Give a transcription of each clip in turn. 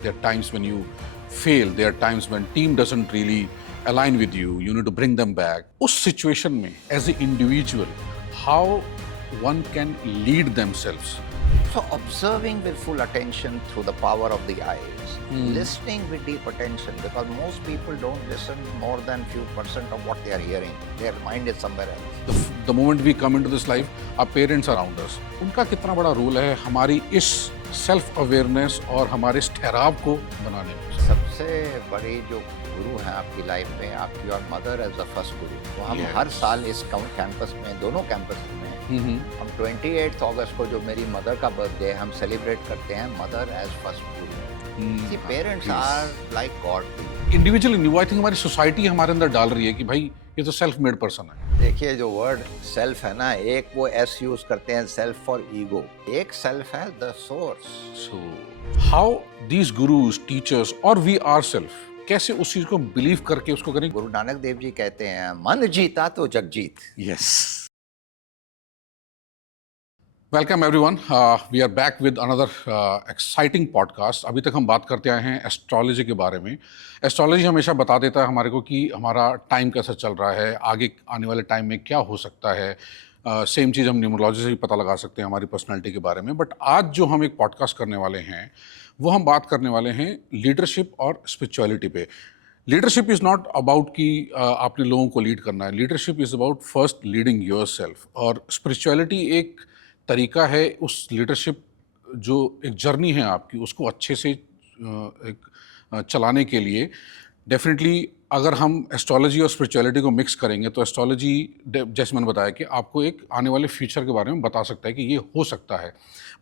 There are times when you fail. There are times when team doesn't really align with you. You need to bring them back. उस situation में, as an individual, how one can lead themselves. So observing with full attention through the power of the eyes, listening with deep attention, because most people don't listen more than few percent of what they are hearing. Their mind is somewhere else. The moment we come into this life, our parents are around us. उनका कितना बड़ा role है हमारी इस self awareness और हमारे इस ठहराव को बनाने में? सबसे बड़ी जो गुरु है आपकी लाइफ में, आपकी और मदर एज द फर्स्ट गुरु। तो हम हर साल इस कैंपस में, दोनों कैंपस में, हम 28 अगस्त को जो मेरी मदर का बर्थडे हम सेलिब्रेट करते हैं mother as first guru. Parents are like god. Individually new I think हमारी सोसाइटी हमारे अंदर डाल रही है कि भाई ये तो सेल्फ मेड पर्सन है। देखिए जो वर्ड सेल्फ है ना, एक वो एस यूज करते हैं सेल्फ फॉर ईगो, एक सेल्फ है the source. So how these gurus teachers और वी आर सेल्फ कैसे उस चीज को बिलीव करके उसको करें? गुरु नानक देव जी कहते हैं मन जीता तो जग जीत। Yes. Welcome everyone, we are back with another exciting podcast. अभी तक हम बात करते आए हैं एस्ट्रोलॉजी के बारे में। एस्ट्रोलॉजी हमेशा बता देता है हमारे को कि हमारा टाइम कैसा चल रहा है, आगे आने वाले टाइम में क्या हो सकता है। सेम चीज़ हम न्यूमरोलॉजी से भी पता लगा सकते हैं हमारी पर्सनैलिटी के बारे में। बट आज जो हम एक पॉडकास्ट करने वाले हैं वो हम बात करने वाले हैं लीडरशिप और स्पिरिचुअलिटी पे। लीडरशिप इज़ नॉट अबाउट कि आपने लोगों को लीड करना है। Leadership is about first leading your self, और स्पिरिचुअलिटी एक तरीका है उस लीडरशिप जो एक जर्नी है आपकी उसको अच्छे से एक चलाने के लिए। डेफिनेटली अगर हम एस्ट्रोलॉजी और स्पिरिचुअलिटी को मिक्स करेंगे तो एस्ट्रोलॉजी जैसे मैंने बताया कि आपको एक आने वाले फ्यूचर के बारे में बता सकता है कि ये हो सकता है।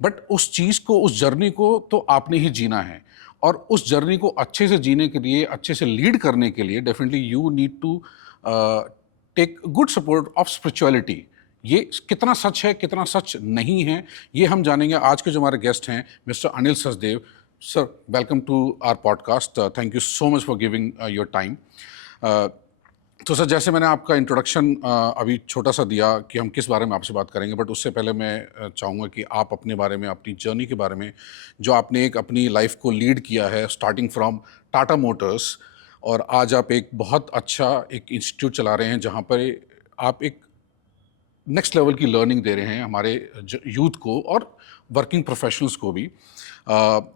बट उस चीज़ को, उस जर्नी को तो आपने ही जीना है, और उस जर्नी को अच्छे से जीने के लिए, अच्छे से लीड करने के लिए definitely you need to take good support of spirituality. ये कितना सच है, कितना सच नहीं है, ये हम जानेंगे। आज के जो हमारे गेस्ट हैं mister Anil Sachdev. Sir, welcome to our podcast. Thank you so much for giving your time. तो सर, जैसे मैंने आपका इंट्रोडक्शन अभी छोटा सा दिया कि हम किस बारे में आपसे बात करेंगे, बट उससे पहले मैं चाहूँगा कि आप अपने बारे में, अपनी जर्नी के बारे में, जो आपने एक अपनी लाइफ को लीड किया है स्टार्टिंग फ्रॉम टाटा मोटर्स, और आज आप एक बहुत अच्छा एक इंस्टीट्यूट चला रहे हैं जहाँ पर आप एक नेक्स्ट लेवल की लर्निंग दे रहे हैं हमारे यूथ को और वर्किंग प्रोफेशनल्स को भी।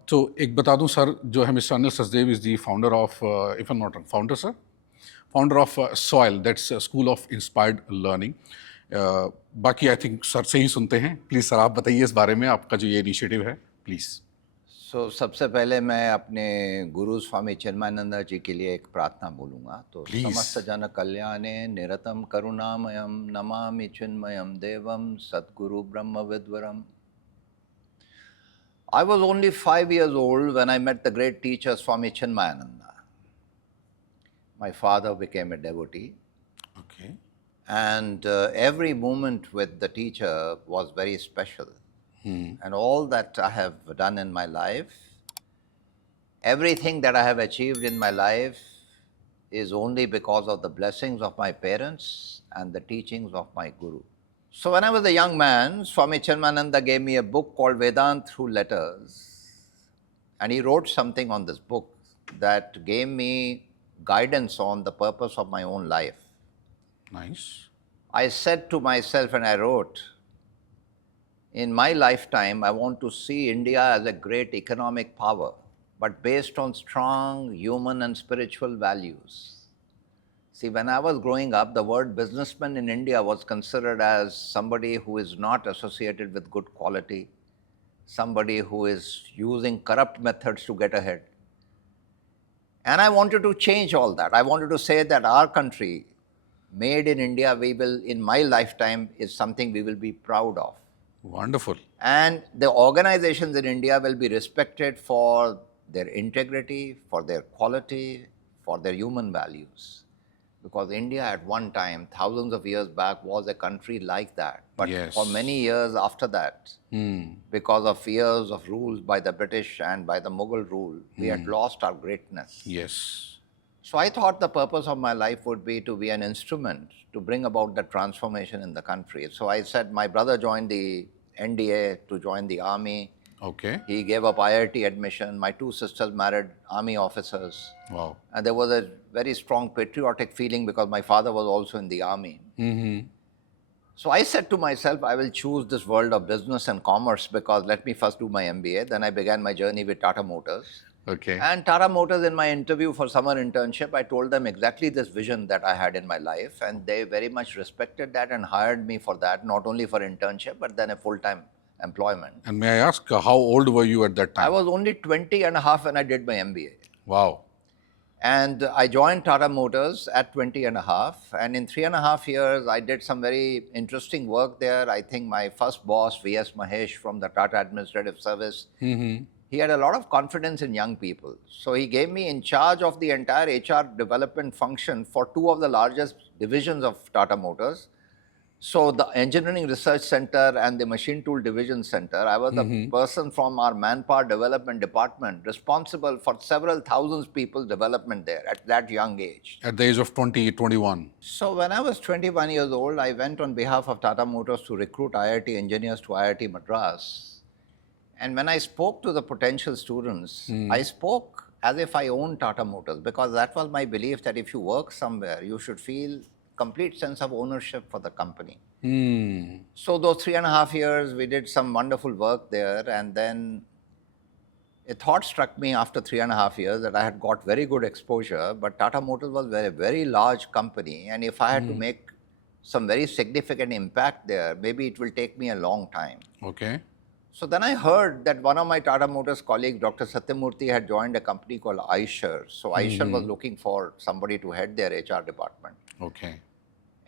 तो एक बता दूं सर, जो है mister Anil Sachdev is the founder of, if I am not founder sir, founder of soil, that's school of inspired learning. बाकी आई थिंक सर से ही सुनते हैं। प्लीज़ सर आप बताइए इस बारे में, आपका जो ये इनिशिएटिव है प्लीज़। सबसे पहले मैं अपने गुरु स्वामी चिन्मयानंद जी के लिए एक प्रार्थना बोलूँगा। तो समस्त जन कल्याणे निरतम करुणामयम नमामि चिन्मयम देवम सद्गुरु ब्रह्म विद्वरम। I was only 5 years old when I met the great teacher Swami Chinmayananda. My father became a devotee. Okay. And every moment with the teacher was very special. And all that I have done in my life, everything that I have achieved in my life is only because of the blessings of my parents and the teachings of my Guru. So when I was a young man, Swami Chinmayananda gave me a book called Vedant Through Letters. And he wrote something on this book that gave me guidance on the purpose of my own life. Nice. I said to myself, and I wrote, in my lifetime, I want to see India as a great economic power, but based on strong human and spiritual values. See, when I was growing up, the word businessman in India was considered as somebody who is not associated with good quality, somebody who is using corrupt methods to get ahead. And I wanted to change all that. I wanted to say that our country, made in India, we will, in my lifetime, is something we will be proud of. Wonderful. And the organizations in India will be respected for their integrity, for their quality, for their human values. Because India at one time, thousands of years back, was a country like that. But for many years after that, because of years of rules by the British and by the Mughal rule, we had lost our greatness. Yes. So I thought the purpose of my life would be to be an instrument to bring about the transformation in the country. So I said my brother joined the NDA to join the army. Okay. He gave up IIT admission. My two sisters married army officers. Wow. And there was a very strong patriotic feeling because my father was also in the army. Mm-hmm. So I said to myself, I will choose this world of business and commerce because let me first do my MBA. Then I began my journey with Tata Motors. Okay. And Tata Motors, in my interview for summer internship, I told them exactly this vision that I had in my life. And they very much respected that and hired me for that, not only for internship, but then a full-time employment. And may I ask, how old were you at that time? I was only 20 and a half when I did my MBA. Wow. And I joined Tata Motors at 20 and a half. And in 3.5 years, I did some very interesting work there. I think my first boss, V.S. Mahesh from the Tata Administrative Service, he had a lot of confidence in young people. So he gave me in charge of the entire HR development function for two of the largest divisions of Tata Motors. So the Engineering Research Center and the Machine Tool Division Center, I was the person from our manpower development department responsible for several thousands people development there at that young age. At the age of 20, 21. So when I was 21 years old, I went on behalf of Tata Motors to recruit IIT engineers to IIT Madras. And when I spoke to the potential students, I spoke as if I owned Tata Motors because that was my belief that if you work somewhere, you should feel complete sense of ownership for the company. So those 3.5 years, we did some wonderful work there. And then a thought struck me after 3.5 years that I had got very good exposure, but Tata Motors was a very large company. And if I had to make some very significant impact there, maybe it will take me a long time. Okay. So then I heard that one of my Tata Motors colleagues, Dr. Satyamurthy, had joined a company called Eicher. So Eicher was looking for somebody to head their HR department. Okay.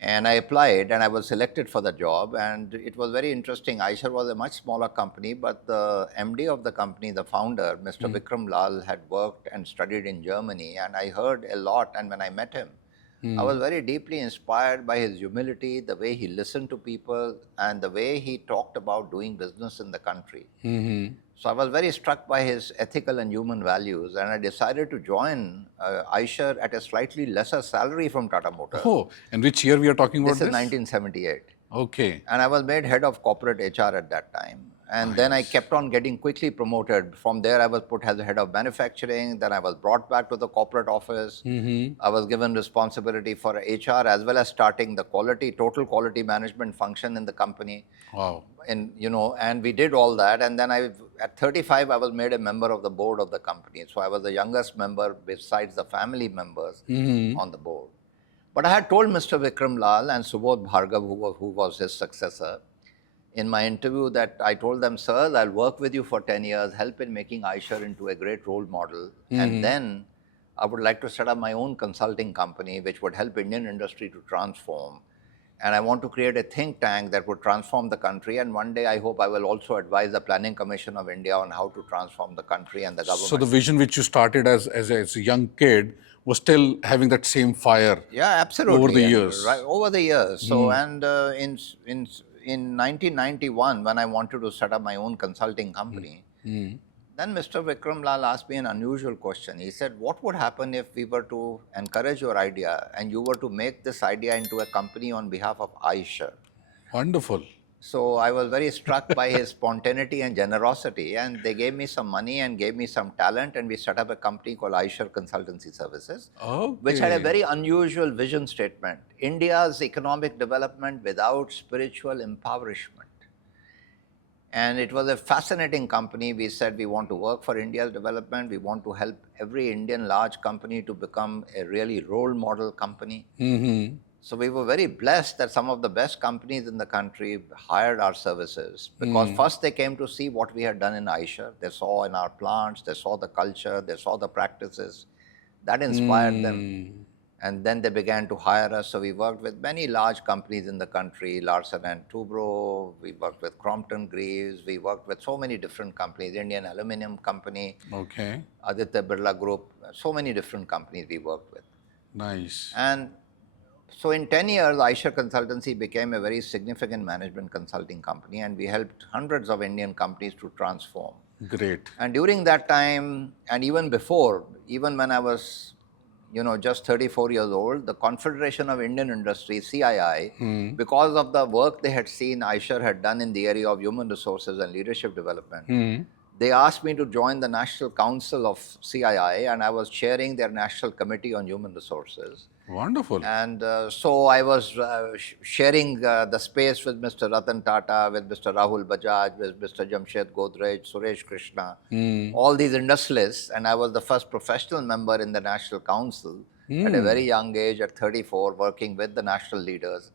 And I applied and I was selected for the job. And it was very interesting. Eicher was a much smaller company, but the MD of the company, the founder, Mr. Vikram Lal, had worked and studied in Germany. And I heard a lot. And when I met him, I was very deeply inspired by his humility, the way he listened to people, and the way he talked about doing business in the country. So I was very struck by his ethical and human values, and I decided to join Eicher at a slightly lesser salary from Tata Motors. Oh, and which year we are talking about This is 1978. Okay. And I was made head of corporate HR at that time. And then I kept on getting quickly promoted. From there, I was put as the head of manufacturing. Then I was brought back to the corporate office. I was given responsibility for HR as well as starting the total quality management function in the company. Wow. And, and we did all that. And then at 35, I was made a member of the board of the company. So I was the youngest member besides the family members on the board. But I had told Mr. Vikram Lal and Subodh Bhargav, who was his successor, in my interview that I told them, sir, I'll work with you for 10 years, help in making Eicher into a great role model. And then I would like to set up my own consulting company, which would help Indian industry to transform. And I want to create a think tank that would transform the country. And one day, I hope I will also advise the Planning Commission of India on how to transform the country and the government. So the vision which you started as a young kid was still having that same fire. Yeah, absolutely. Over the years. Right, over the years. So, and in 1991, when I wanted to set up my own consulting company, then Mr. Vikram Lal asked me an unusual question. He said, what would happen if we were to encourage your idea and you were to make this idea into a company on behalf of Eicher? Wonderful. So I was very struck by his spontaneity and generosity, and they gave me some money and gave me some talent, and we set up a company called Eicher Consultancy Services, which had a very unusual vision statement: India's economic development without spiritual impoverishment. And it was a fascinating company. We said we want to work for India's development. We want to help every Indian large company to become a really role model company. So we were very blessed that some of the best companies in the country hired our services because first they came to see what we had done in Eicher. They saw in our plants, they saw the culture, they saw the practices. That inspired them. And then they began to hire us. So we worked with many large companies in the country, Larsen & Toubro, we worked with Crompton Greaves, we worked with so many different companies, Indian Aluminum Company, Aditya Birla Group, so many different companies we worked with. Nice. And so in 10 years, Eicher Consultancy became a very significant management consulting company, and we helped hundreds of Indian companies to transform. Great. And during that time, and even before, even when I was just 34 years old, the Confederation of Indian Industry, CII, because of the work they had seen Eicher had done in the area of human resources and leadership development, they asked me to join the National Council of CII, and I was chairing their National Committee on Human Resources. Wonderful. And so I was sharing the space with Mr. Ratan Tata, with Mr. Rahul Bajaj, with Mr. Jamshed Godrej, Suresh Krishna, all these industrialists. And I was the first professional member in the National Council at a very young age, at 34, working with the national leaders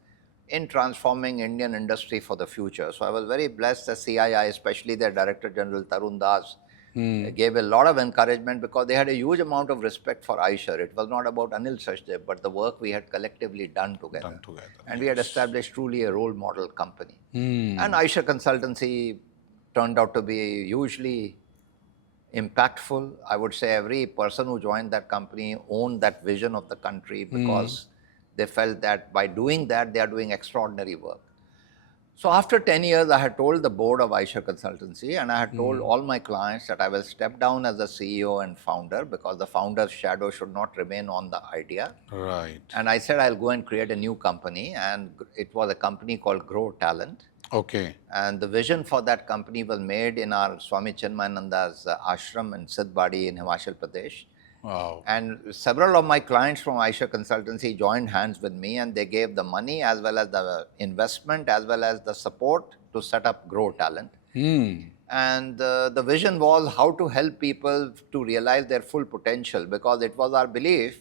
in transforming Indian industry for the future. So I was very blessed that CII, especially their Director General Tarun Das, gave a lot of encouragement because they had a huge amount of respect for Eicher. It was not about Anil Sachdev, but the work we had collectively done together. And we had established truly a role model company. And Eicher Consultancy turned out to be hugely impactful. I would say every person who joined that company owned that vision of the country because they felt that by doing that, they are doing extraordinary work. So after 10 years, I had told the board of Eicher Consultancy, and I had told all my clients that I will step down as the CEO and founder because the founder's shadow should not remain on the idea. Right. And I said I'll go and create a new company, and it was a company called Grow Talent. Okay. And the vision for that company was made in our Swami Chinmayananda's ashram in Sidhbadi in Himachal Pradesh. Wow. And several of my clients from Eicher Consultancy joined hands with me, and they gave the money as well as the investment as well as the support to set up Grow Talent. And the vision was how to help people to realize their full potential, because it was our belief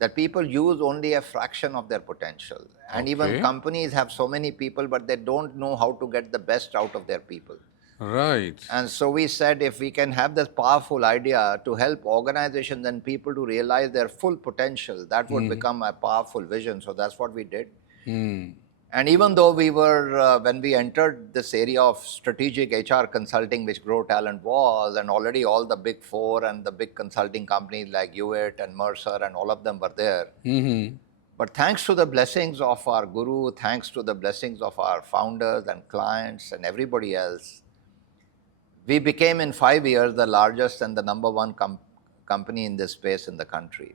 that people use only a fraction of their potential. And even companies have so many people, but they don't know how to get the best out of their people. Right. And so we said, if we can have this powerful idea to help organizations and people to realize their full potential, that would become a powerful vision. So that's what we did. And even though we were, when we entered this area of strategic HR consulting, which Grow Talent was, and already all the big four and the big consulting companies like Hewitt and Mercer and all of them were there. But thanks to the blessings of our guru, thanks to the blessings of our founders and clients and everybody else, we became in 5 years the largest and the number one company in this space in the country.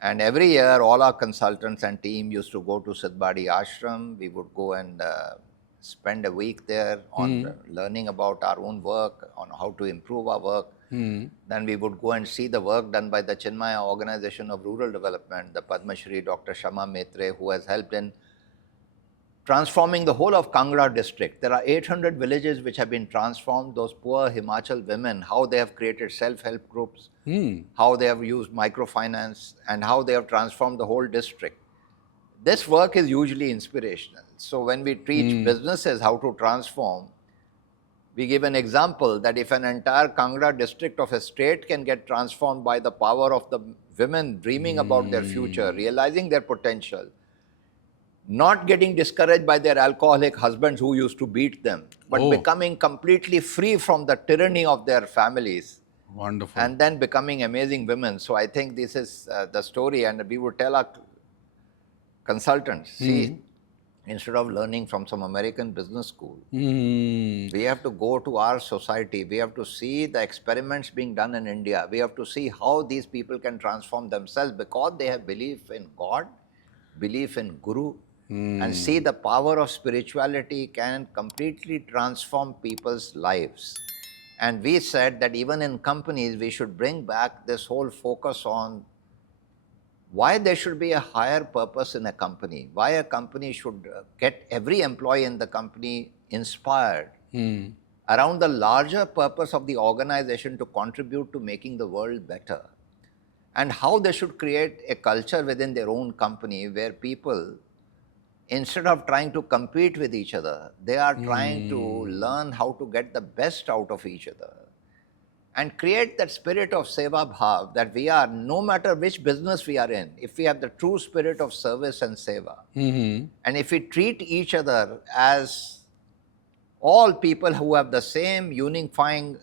And every year, all our consultants and team used to go to Sidhbadi Ashram. We would go and spend a week there on learning about our own work, on how to improve our work. Then we would go and see the work done by the Chinmaya Organization of Rural Development, the Padma Shri Dr. Shama Maitre, who has helped in transforming the whole of Kangra district. There are 800 villages which have been transformed. Those poor Himachal women, how they have created self-help groups, how they have used microfinance, and how they have transformed the whole district. This work is hugely inspirational. So when we teach businesses how to transform, we give an example that if an entire Kangra district of a state can get transformed by the power of the women dreaming about their future, realizing their potential, not getting discouraged by their alcoholic husbands who used to beat them, but becoming completely free from the tyranny of their families. Wonderful. And then becoming amazing women. So I think this is the story, and we would tell our consultants, see, instead of learning from some American business school, we have to go to our society. We have to see the experiments being done in India. We have to see how these people can transform themselves because they have belief in God, belief in Guru, and see the power of spirituality can completely transform people's lives. And we said that even in companies, we should bring back this whole focus on why there should be a higher purpose in a company, why a company should get every employee in the company inspired around the larger purpose of the organization to contribute to making the world better, and how they should create a culture within their own company where people, instead of trying to compete with each other, they are trying to learn how to get the best out of each other and create that spirit of seva bhav that we are, no matter which business we are in, if we have the true spirit of service and seva, and if we treat each other as all people who have the same unifying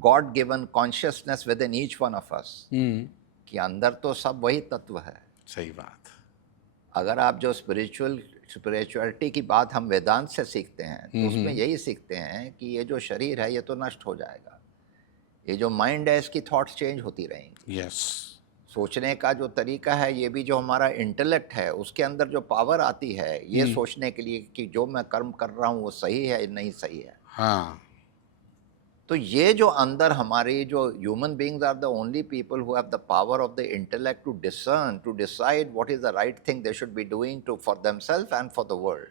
God-given consciousness within each one of us, कि अंदर तो सब वही तत्व है. सही बात. अगर आप जो स्पिरिचुअलिटी की बात हम वेदांत से सीखते हैं, तो उसमें यही सीखते हैं कि ये जो शरीर है ये तो नष्ट हो जाएगा, ये जो माइंड है इसकी थॉट्स चेंज होती रहेंगी. Yes. सोचने का जो तरीका है, ये भी जो हमारा इंटेलेक्ट है उसके अंदर जो पावर आती है ये सोचने के लिए कि जो मैं कर्म कर रहा हूँ वो सही है या नहीं सही है. हाँ. तो ये जो अंदर हमारी जो human beings are the only people who have the power of the intellect to discern, to decide what is the right thing they should be doing for themselves and for the world.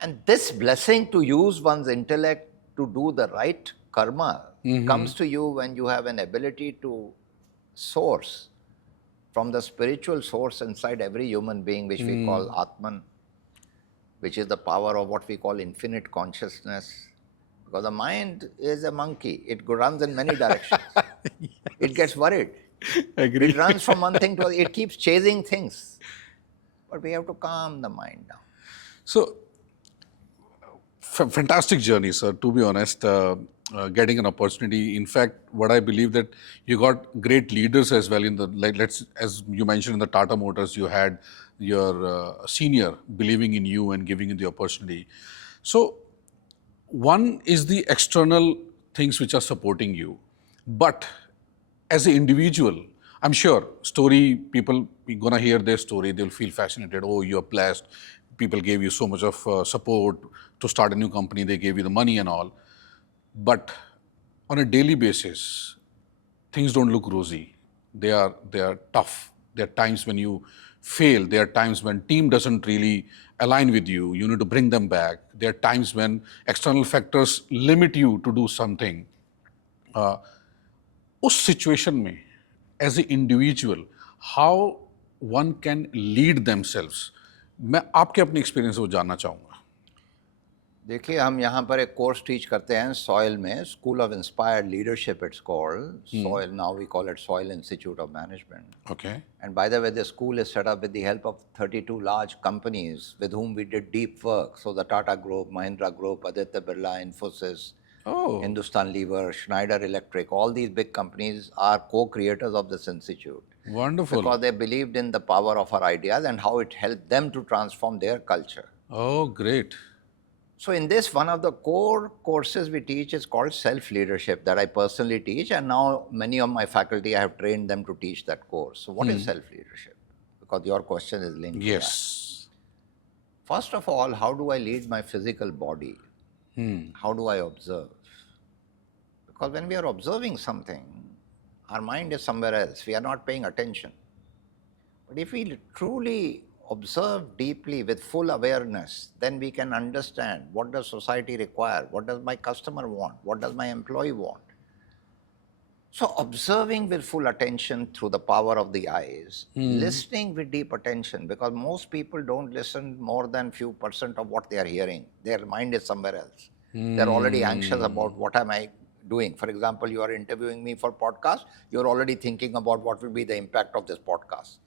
And this blessing to use one's intellect to do the right karma comes to you when you have an ability to source from the spiritual source inside every human being, which we call Atman, which is the power of what we call infinite consciousness. Because the mind is a monkey, it runs in many directions. It gets worried. Agree. It runs from one thing to another, it keeps chasing things. But we have to calm the mind down. So, fantastic journey, sir. To be honest, getting an opportunity. In fact, what I believe that you got great leaders as well in the as you mentioned in the Tata Motors, you had your senior believing in you and giving you the opportunity. So, one is the external things which are supporting you, but as an individual, I'm sure story people gonna hear their story, they'll feel fascinated. Oh, you're blessed. People gave you so much of support to start a new company. They gave you the money and all. But on a daily basis, things don't look rosy. They are tough. There are times when you fail. There are times when team doesn't really align with you. You need to bring them back. There are times when external factors limit you to do something. उस situation में as a individual how one can lead themselves, मैं आपके अपने experience वो जानना चाहूँगा. देखिए, हम यहाँ पर एक कोर्स टीच करते हैं सॉइल में, school of inspired leadership it's called. Soil, now we call it soil institute of management. Okay. And by the way, the school is set up with the help of 32 large companies with whom we did deep work. So the Tata Group, Mahindra Group, Aditya Birla, Infosys, Hindustan Lever, Schneider Electric, all these big companies are co-creators of this institute. Wonderful. Because they believed in the power of our ideas and how it helped them to transform their culture. Oh, great. So in this, one of the core courses we teach is called self-leadership that I personally teach, and now many of my faculty, I have trained them to teach that course. So what is self-leadership? Because your question is linked to that. Yes. First of all, how do I lead my physical body? How do I observe? Because when we are observing something, our mind is somewhere else. We are not paying attention. But if we truly observe deeply with full awareness, then we can understand what does society require, what does my customer want, what does my employee want. So observing with full attention through the power of the eyes, listening with deep attention, because most people don't listen more than few % of what they are hearing. Their mind is somewhere else. They're already anxious about what am I doing. For example, you are interviewing me for podcast, you're already thinking about what will be the impact of this podcast.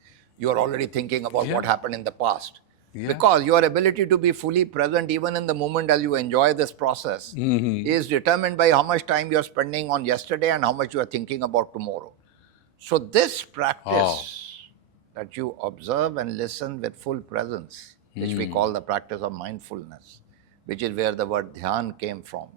You're already thinking about what happened in the past. Because your ability to be fully present even in the moment as you enjoy this process is determined by how much time you're spending on yesterday and how much you are thinking about tomorrow. So this practice that you observe and listen with full presence, which we call the practice of mindfulness, which is where the word dhyan came from,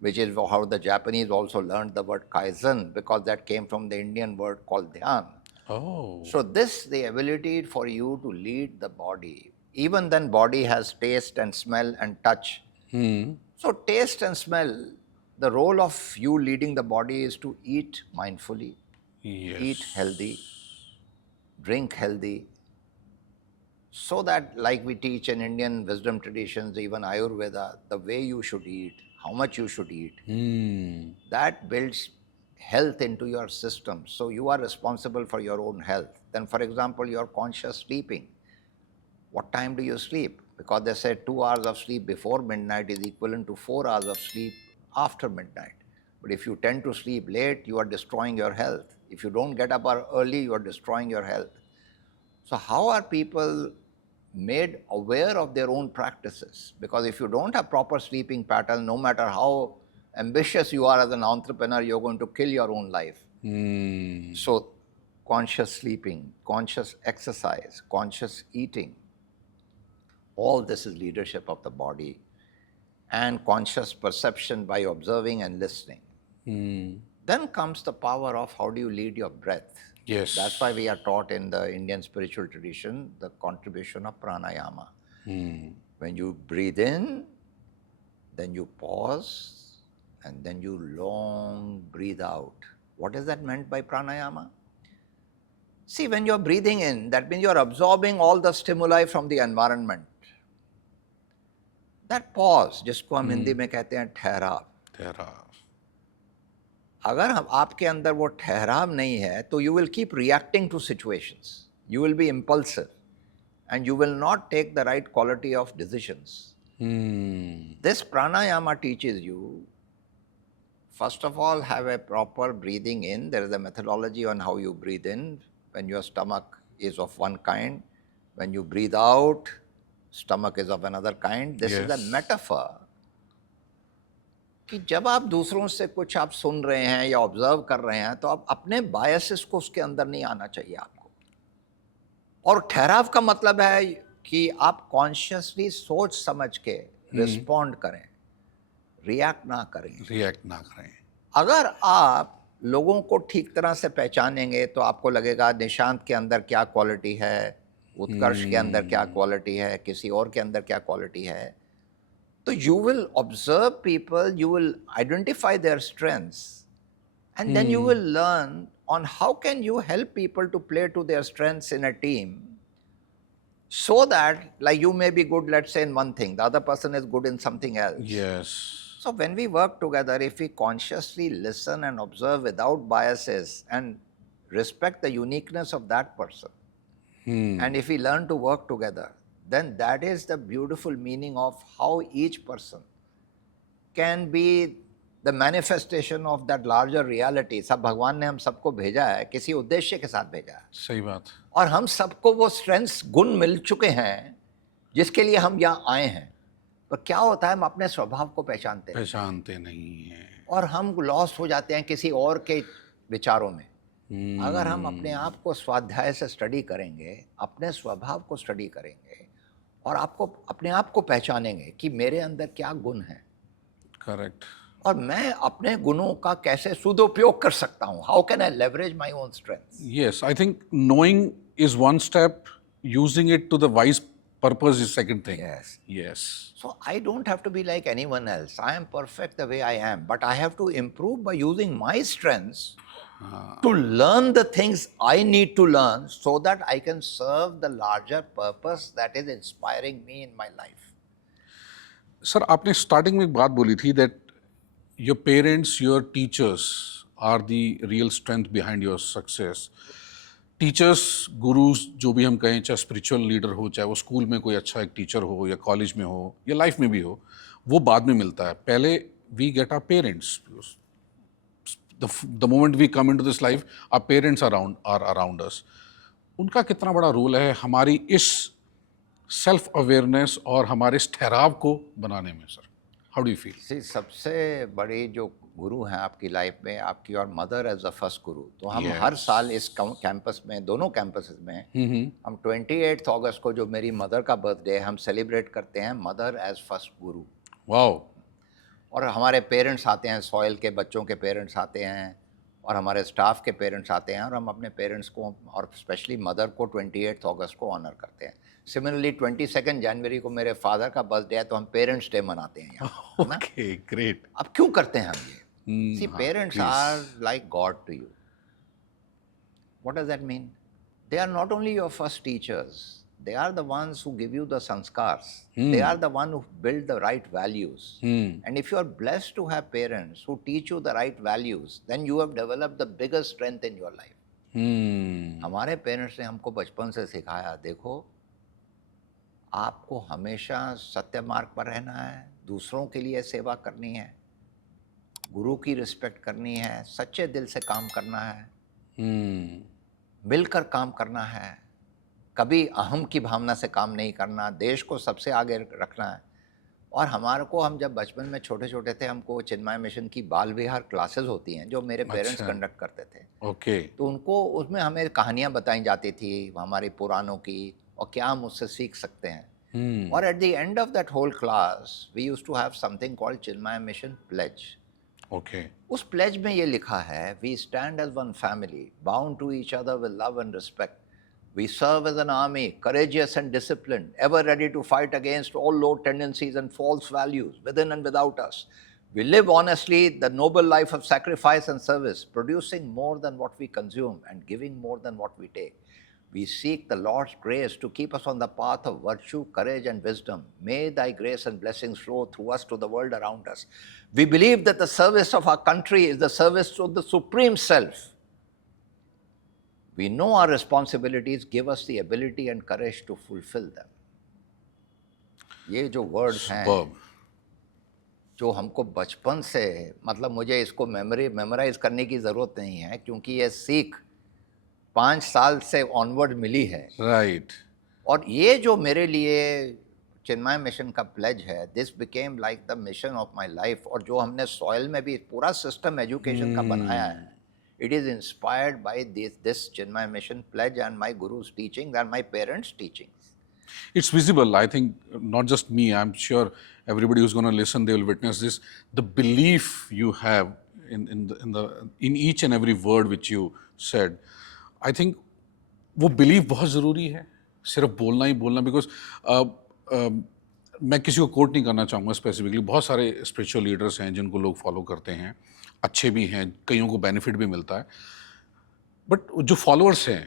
which is how the Japanese also learned the word kaizen, because that came from the Indian word called dhyan. Oh. So this, the ability for you to lead the body. Even then body has taste and smell and touch. So taste and smell, the role of you leading the body is to eat mindfully, eat healthy, drink healthy. So that, like we teach in Indian wisdom traditions, even Ayurveda, the way you should eat, how much you should eat, that builds health into your system. So you are responsible for your own health. Then, for example, your conscious sleeping. What time do you sleep? Because they say 2 hours of sleep before midnight is equivalent to 4 hours of sleep after midnight. But if you tend to sleep late, you are destroying your health. If you don't get up early, you are destroying your health. So how are people made aware of their own practices? Because if you don't have proper sleeping pattern, no matter how ambitious you are as an entrepreneur, you're going to kill your own life. So conscious sleeping, conscious exercise, conscious eating, all this is leadership of the body, and conscious perception by observing and listening. Then comes the power of how do you lead your breath. Yes. That's why we are taught in the Indian spiritual tradition the contribution of pranayama. When you breathe in, then you pause, and then you long breathe out. What is that meant by pranayama? See, when you're breathing in, that means you're absorbing all the stimuli from the environment. That pause, जिसको हम हिंदी में कहते हैं ठहराव, ठहराव, अगर हम आपके अंदर वो ठहराव नहीं है तो you will keep reacting to situations. You will be impulsive and you will not take the right quality of decisions. This pranayama teaches you, first of all, have a proper breathing in. There is a methodology on how you breathe in when your stomach is of one kind. When you breathe out, stomach is of another kind. This is a Yes. metaphor कि जब आप दूसरों से कुछ आप सुन रहे हैं या ऑब्जर्व कर रहे हैं तो आप अपने बायसेस को उसके अंदर नहीं आना चाहिए आपको। और ठहराव का मतलब है कि आप कॉन्शियसली सोच समझ के रिस्पॉन्ड करें, रिएक्ट ना करें। रिएक्ट ना करें। अगर आप लोगों को ठीक तरह से पहचानेंगे तो आपको लगेगा निशांत के अंदर क्या क्वालिटी है, उत्कर्ष के अंदर क्या क्वालिटी है, किसी और के अंदर क्या क्वालिटी है। तो you will observe people, you will identify there strengths and then you will learn on how can you help people to play to their strengths in a team, so that like you may be good, let's say, in one thing, the other person is good in something else. Yes. So when we work together, if we consciously listen and observe without biases and respect the uniqueness of that person, and if we learn to work together, then that is the beautiful meaning of how each person can be the manifestation of that larger reality. सब भगवान ने हम सबको भेजा है, किसी उद्देश्य के साथ भेजा है, सही बात। और हम सबको वो स्ट्रेंथ्स गुण मिल चुके हैं जिसके लिए हम यहाँ आए हैं। पर क्या होता है, हम अपने स्वभाव को पहचानते हैं पहचानते नहीं हैं। और हम लॉस्ट हो जाते हैं किसी और के विचारों में। अगर हम अपने आप को स्वाध्याय से स्टडी करेंगे, अपने स्वभाव को स्टडी करेंगे और आपको अपने आप को पहचानेंगे कि मेरे अंदर क्या गुण है करेक्ट। और मैं अपने गुणों का कैसे सदुपयोग कर सकता हूँ। How can I leverage my own strength. Yes, I think knowing is one step, using it to the wise purpose is second thing. Yes. Yes. So I don't have to be like anyone else. I am perfect the way I am, but I have to improve by using my strengths to learn the things I need to learn so that I can serve the larger purpose that is inspiring me in my life. Sir, आपने starting में एक बात बोली थी that your parents, your teachers are the real strength behind your success. Teachers, gurus, जो भी हम कहें, चाहे स्पिरिचुअल लीडर हो, चाहे वो स्कूल में कोई अच्छा एक टीचर हो या कॉलेज में हो या लाइफ में भी हो, वो बाद में मिलता है। पहले we get our parents. The moment we come into this life, our parents are around us. उनका कितना बड़ा रोल है हमारी इस सेल्फ अवेयरनेस और हमारे इस ठहराव को बनाने में? Sir, how do you feel? See, सबसे बड़ी जो गुरु हैं आपकी लाइफ में, आपकी और मदर एज अ फर्स्ट गुरु। तो हम हर साल इस कैंपस में, दोनों कैंपसेस में, हम 28 अगस्त को जो मेरी मदर का बर्थडे है, हम सेलिब्रेट करते हैं मदर एज फर्स्ट गुरु। वाओ। और हमारे पेरेंट्स आते हैं, सॉइल के बच्चों के पेरेंट्स आते हैं और हमारे स्टाफ के पेरेंट्स आते हैं और हम अपने पेरेंट्स को और स्पेशली मदर को 28 अगस्त को ऑनर करते हैं। सिमिलरली 22 जनवरी को मेरे फादर का बर्थडे है तो हम पेरेंट्स डे मनाते हैं यहाँ। Okay, great. अब क्यों करते हैं हम ये? See, parents are like God to you. What does that mean? They are not only your first teachers, they are the ones who give you the sanskars. They are the one who build the right values. And if you are blessed to have parents who teach you the right values, then you have developed the biggest strength in your life. हमारे parents ने हमको बचपन से सिखाया, देखो आपको हमेशा सत्य मार्ग पर रहना है, दूसरों के लिए सेवा करनी है, गुरु की रिस्पेक्ट करनी है, सच्चे दिल से काम करना है, मिलकर काम करना है, कभी अहम की भावना से काम नहीं करना, देश को सबसे आगे रखना है। और हमारे को, हम जब बचपन में छोटे छोटे थे, हमको चिन्मय मिशन की बाल विहार क्लासेस होती हैं जो मेरे पेरेंट्स कंडक्ट करते थे। ओके। तो उनको, उसमें हमें कहानियाँ बताई जाती थी हमारे पुरानों की और क्या हम उससे सीख सकते हैं। और at the end of that whole class we used to have something called Chinmaya mission pledge. Okay. उस प्लेज में ये लिखा है, we stand as one family, bound to each other with love and respect. We serve as an army, courageous and disciplined, ever ready to fight against all low tendencies and false values within and without us. We live honestly the noble life of sacrifice and service, producing more than what we consume and giving more than what we take. We seek the Lord's grace to keep us on the path of virtue, courage, and wisdom. May thy grace and blessings flow through us to the world around us. We believe that the service of our country is the service to the Supreme Self. We know our responsibilities, give us the ability and courage to fulfill them. ये जो words हैं Superb. जो हमको बचपन से मतलब मुझे इसको मेमोराइज करने की ज़रूरत नहीं है क्योंकि ये सीख 5 साल से ऑनवर्ड मिली है Right. और ये जो मेरे लिए चिन्मय मिशन का प्लेज है this became like the mission of my life और जो हमने सॉइल में भी पूरा सिस्टम एजुकेशन का बनाया है it is inspired by this Chinmaya mission pledge and my gurus teaching and my parents teaching. It's visible. I think not just me. I'm sure everybody who's going to listen, they will witness this. The belief you have in each and every word which you said. I think वो belief बहुत ज़रूरी है. सिर्फ बोलना ही बोलना because मैं किसी को कोट नहीं करना चाहूँगा स्पेसिफिकली. बहुत सारे स्पिरिचुअल लीडर्स हैं जिनको लोग फॉलो करते हैं, अच्छे भी हैं, कईयों को बेनिफिट भी मिलता है. बट जो फॉलोअर्स हैं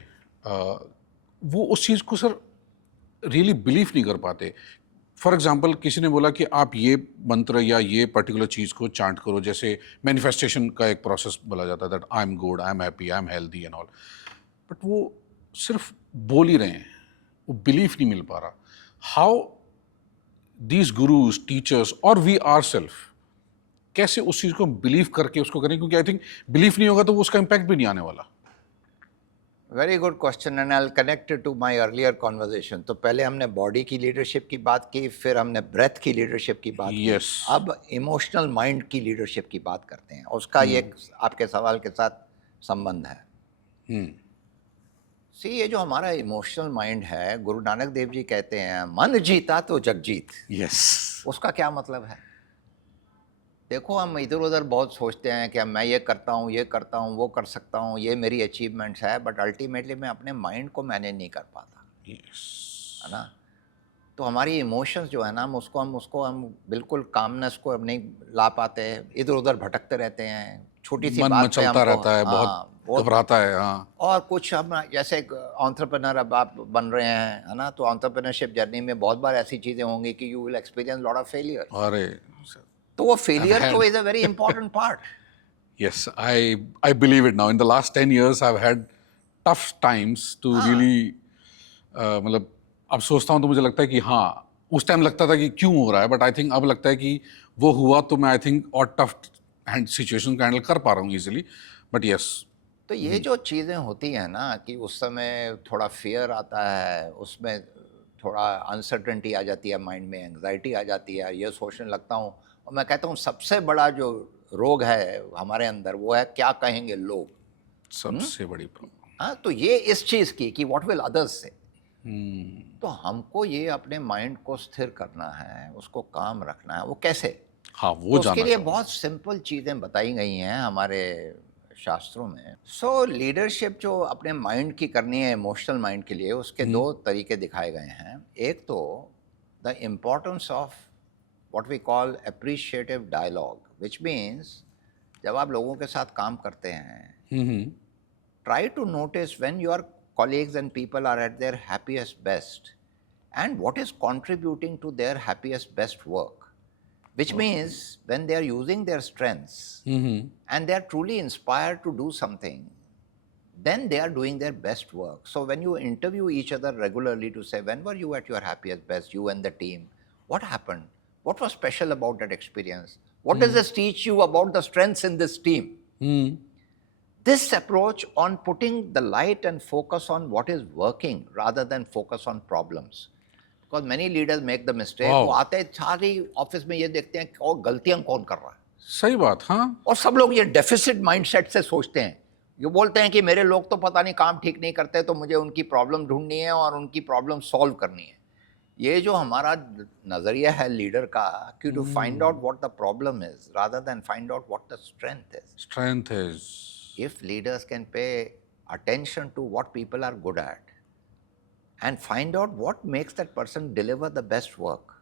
वो उस चीज़ को सर रियली बिलीव नहीं कर पाते. फॉर एग्जाम्पल किसी ने बोला कि आप ये मंत्र या ये पर्टिकुलर चीज़ को चांट करो, जैसे मैनिफेस्टेशन का एक प्रोसेस बोला जाता है that I am good, I am happy, I am healthy and all. But वो सिर्फ बोल ही रहे हैं, वो बिलीफ नहीं मिल पा रहा. हाउ दीज गुरुज टीचर्स और वी आर सेल्फ कैसे उस चीज़ को बिलीव करके उसको करें, क्योंकि आई थिंक बिलीफ नहीं होगा तो उसका इम्पैक्ट भी नहीं आने वाला. Very good question and I will connect it to my earlier conversation. तो पहले हमने बॉडी की लीडरशिप की बात की, फिर हमने ब्रेथ की लीडरशिप की बात Yes. की, अब इमोशनल माइंड की लीडरशिप की बात करते हैं. उसका ये आपके सवाल के साथ संबंध है. सी ये जो हमारा इमोशनल माइंड है, गुरु नानक देव जी कहते हैं मन जीता तो जग जीत. यस. उसका क्या मतलब है? देखो हम इधर उधर बहुत सोचते हैं कि मैं ये करता हूँ, ये करता हूँ, वो कर सकता हूँ, ये मेरी अचीवमेंट्स है, बट अल्टीमेटली मैं अपने माइंड को मैनेज नहीं कर पाता. है ना? तो हमारी इमोशंस जो है ना हम हम बिल्कुल कामनेस को अब नहीं ला पाते, इधर उधर भटकते रहते हैं, छोटी सी मन बात में पे चलता हमको रहता है, बहुत घबराता है. हाँ. और कुछ हम जैसे एंटरप्रेन्योर अब आप बन रहे हैं, है ना, तो एंटरप्रेन्योरशिप जर्नी में बहुत बार ऐसी चीज़ें होंगी कि you will experience lot of failure. अरे तो वो फेलियर तो is a very important part. yes, I believe it now. In the last 10 years I've had tough times to really मतलब अब सोचता हूँ तो मुझे लगता है कि हाँ उस टाइम लगता था कि क्यों हो रहा है, बट आई थिंक अब लगता है कि वो हुआ तो मैं आई थिंक और टफ सिचुएशन को हैंडल कर पा रहा हूँ इजीली. But yes. तो ये जो चीज़ें होती हैं ना कि उस समय थोड़ा फियर आता है, उसमें थोड़ा अनसर्टेनिटी आ जाती है, माइंड में एंग्जाइटी आ जाती है, ये सोचने लगता हूँ. और मैं कहता हूँ सबसे बड़ा जो रोग है हमारे अंदर वो है क्या कहेंगे लोग. सबसे बड़ी प्रॉब्लम. हाँ, तो ये इस चीज़ की कि व्हाट विल अदर्स से. तो हमको ये अपने माइंड को स्थिर करना है, उसको काम रखना है. वो कैसे? हाँ वो तो उसके जानना लिए चाहूँगा. बहुत सिंपल चीज़ें बताई गई हैं हमारे शास्त्रों में. सो लीडरशिप जो अपने माइंड की करनी है, इमोशनल माइंड के लिए, उसके 2 तरीके दिखाए गए हैं. एक तो the importance of what we call appreciative dialogue, which means जब आप लोगों के साथ काम करते हैं, try to notice when your colleagues and people are at their happiest best and what is contributing to their happiest best work, which means when they are using their strengths and they are truly inspired to do something, then they are doing their best work. So when you interview each other regularly to say when were you at your happiest best, you and the team, what happened? What was special about that experience? What does this teach you about the strengths in this team? This approach on putting the light and focus on what is working rather than focus on problems. Because many leaders make the mistake, Wow. वो आते हैं सारी office में ये देखते हैं कि और गलतियां कौन कर रहा है. सही बात. हाँ. और सब लोग ये डेफिसिट माइंडसेट से सोचते हैं. ये बोलते हैं कि मेरे लोग तो पता नहीं काम ठीक नहीं करते, तो मुझे उनकी प्रॉब्लम ढूंढनी है और उनकी प्रॉब्लम सॉल्व करनी है. ये जो हमारा नज़रिया है लीडर का कि to find out what the problem is rather than find out what the strength is. Strength is. If leaders can pay attention to what people are good at and find out what makes that person deliver the best work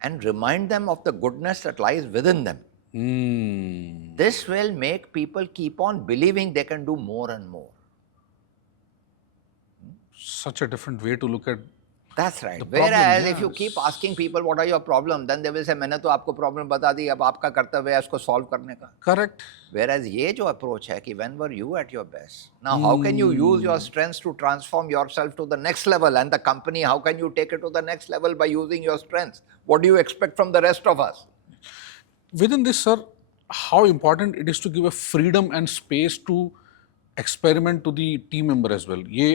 and remind them of the goodness that lies within them, Hmm. This will make people keep on believing they can do more and more. Such a different way to look at That's right. the problem. Whereas if you Yes. keep asking people what are your problem, then they will say मैंने तो आपको problem बता दी, अब आपका कर्तव्य है उसको solve करने का. Correct. Whereas ये जो approach है कि when were you at your best? Now how can you use your strengths to transform yourself to the next level, and the company, how can you take it to the next level by using your strengths? What do you expect from the rest of us? Within this, sir, how important it is to give a freedom and space to experiment to the team member as well. ये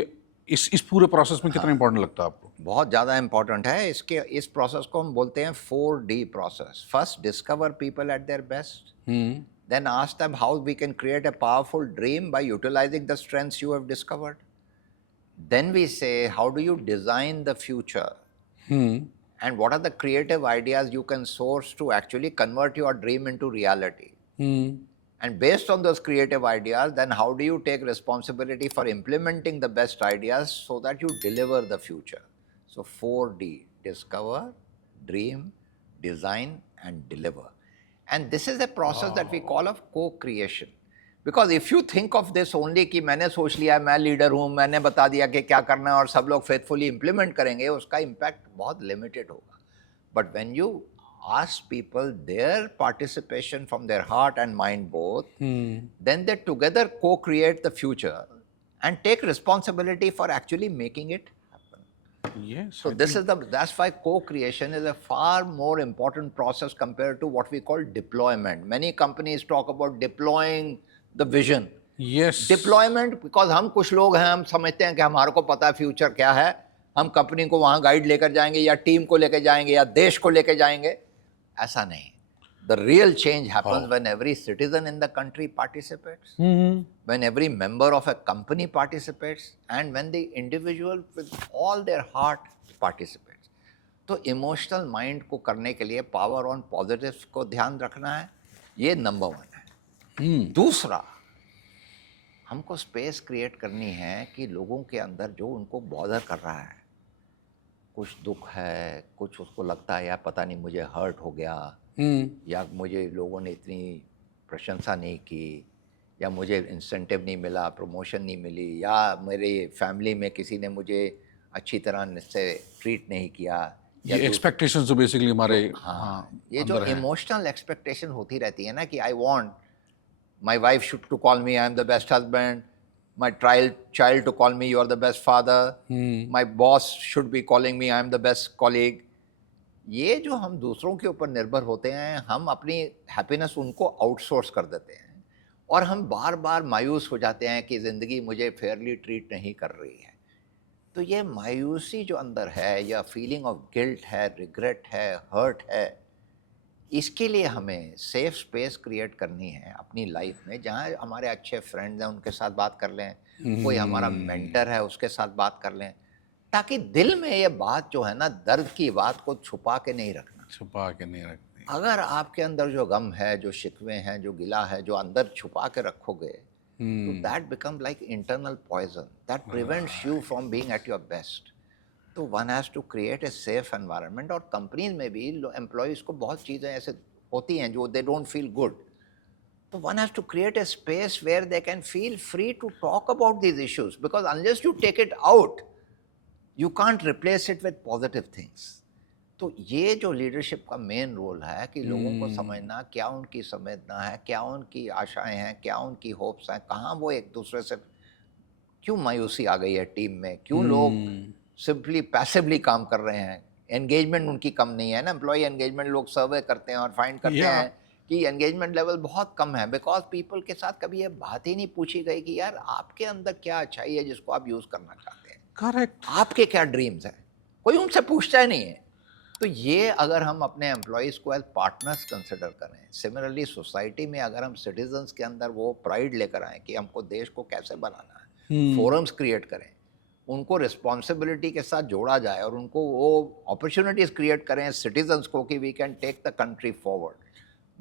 इस पूरे process में कितना important लगता है आपको? बहुत ज़्यादा इम्पॉर्टेंट है. इसके इस प्रोसेस को हम बोलते हैं 4D process. First, discover people at their best. Then ask them how we can create a powerful dream by utilizing the strengths you have discovered. Then we say, how do you design the future? And what are the creative ideas you can source to actually convert your dream into reality? And based on those creative ideas, then how do you take responsibility for implementing the best ideas so that you deliver the future? So 4D, discover, dream, design, and deliver. And this is a process that we call of co-creation. Because if you think of this only कि मैंने सोच लिया मैं leader हूँ, मैंने बता दिया कि क्या करना है और सब लोग faithfully implement करेंगे, उसका impact बहुत limited होगा. But when you ask people their participation from their heart and mind both, then they together co-create the future and take responsibility for actually making it happen. Yes. So that's why co-creation is a far more important process compared to what we call deployment. Many companies talk about deploying the vision. Yes. Deployment, because हम कुछ लोग हैं, हम समझते हैं कि हमारे को पता है फ्यूचर क्या है, हम कंपनी को वहाँ गाइड लेकर जाएंगे या टीम को लेकर जाएंगे या देश को लेकर जाएंगे. ऐसा नहीं. The real change happens when every citizen in the country participates, when every member of a company participates, and when the individual with all their heart participates. तो इमोशनल माइंड को करने के लिए पावर ऑन पॉजिटिव्स को ध्यान रखना है. ये नंबर 1 है. दूसरा, हमको स्पेस क्रिएट करनी है कि लोगों के अंदर जो उनको बॉदर कर रहा है, कुछ दुख है, कुछ उसको लगता है यार पता नहीं मुझे हर्ट हो गया, या मुझे लोगों ने इतनी प्रशंसा नहीं की, या मुझे इंसेंटिव नहीं मिला, प्रमोशन नहीं मिली, या मेरे फैमिली में किसी ने मुझे अच्छी तरह से ट्रीट नहीं किया. ये एक्सपेक्टेशंस जो बेसिकली हमारे ये जो इमोशनल एक्सपेक्टेशन होती रहती है ना कि I want my wife should to call me I am the best husband, my child to call me you are the best father, my boss should be calling me I am the best colleague. ये जो हम दूसरों के ऊपर निर्भर होते हैं, हम अपनी हैप्पीनेस उनको आउटसोर्स कर देते हैं और हम बार बार मायूस हो जाते हैं कि ज़िंदगी मुझे फेयरली ट्रीट नहीं कर रही है. तो ये मायूसी जो अंदर है, या फीलिंग ऑफ गिल्ट है, रिग्रेट है, हर्ट है, इसके लिए हमें सेफ स्पेस क्रिएट करनी है अपनी लाइफ में, जहाँ हमारे अच्छे फ्रेंड्स हैं उनके साथ बात कर लें, कोई हमारा मेंटर है उसके साथ बात कर लें, ताकि दिल में ये बात जो है ना, दर्द की बात को छुपा के नहीं रखना. अगर आपके अंदर जो गम है, जो शिकवे हैं, जो गिला है, जो अंदर छुपा के रखोगे, तो that become like internal poison that prevents you from being at your best. तो one has to create a safe environment. और कंपनीज में भी एम्प्लॉयज़ को बहुत चीज़ें ऐसे होती हैं जो दे डोंट फील गुड. तो one has to create a space where they can feel free to talk about these issues, because unless you take it out you can't replace it with positive things. तो ये जो leadership का main role है कि लोगों को समझना, क्या उनकी संवेदना है, क्या उनकी आशाएं हैं, क्या उनकी होप्स हैं, कहाँ वो एक दूसरे से, क्यों मायूसी आ गई है टीम में, क्यों लोग सिंपली पैसिवली काम कर रहे हैं, एंगेजमेंट उनकी कम नहीं है ना. एम्प्लॉय एंगेजमेंट लोग सर्वे करते हैं और फाइंड करते हैं कि एंगेजमेंट लेवल बहुत कम है, बिकॉज पीपल के साथ कभी ये बात ही नहीं पूछी गई कि यार आपके अंदर क्या अच्छाई है जिसको आप यूज़ करना चाहते हैं. करेक्ट. आपके क्या ड्रीम्स हैं, कोई उनसे पूछता ही नहीं है. तो ये अगर हम अपने एम्प्लॉयज़ को एज पार्टनर्स कंसिडर करें, सिमिलरली सोसाइटी में अगर हम सिटीजन्स के अंदर वो प्राइड लेकर आएँ कि हमको देश को कैसे बनाना है, फोरम्स क्रिएट करें, उनको रिस्पॉन्सिबिलिटी के साथ जोड़ा जाए और उनको वो अपॉर्चुनिटीज़ क्रिएट करें सिटीजन्स को कि we can take the country forward,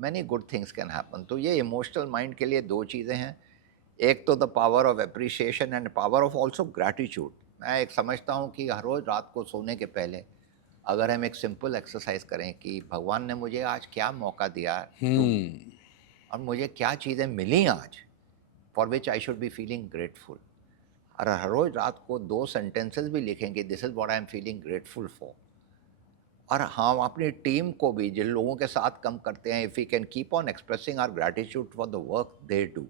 many good things can happen. तो ये इमोशनल माइंड के लिए 2 चीज़ें हैं. एक तो the power of appreciation and power of also gratitude. मैं एक समझता हूँ कि हर रोज़ रात को सोने के पहले अगर हम एक सिंपल एक्सरसाइज करें कि भगवान ने मुझे आज क्या मौका दिया और मुझे क्या चीज़ें मिली आज for which I should be feeling grateful, और हर रोज रात को 2 सेंटेंसेस भी लिखेंगे, this is what I am feeling grateful for. और हम अपनी टीम को भी जिन लोगों के साथ काम करते हैं, if we can keep on expressing our gratitude for the work they do,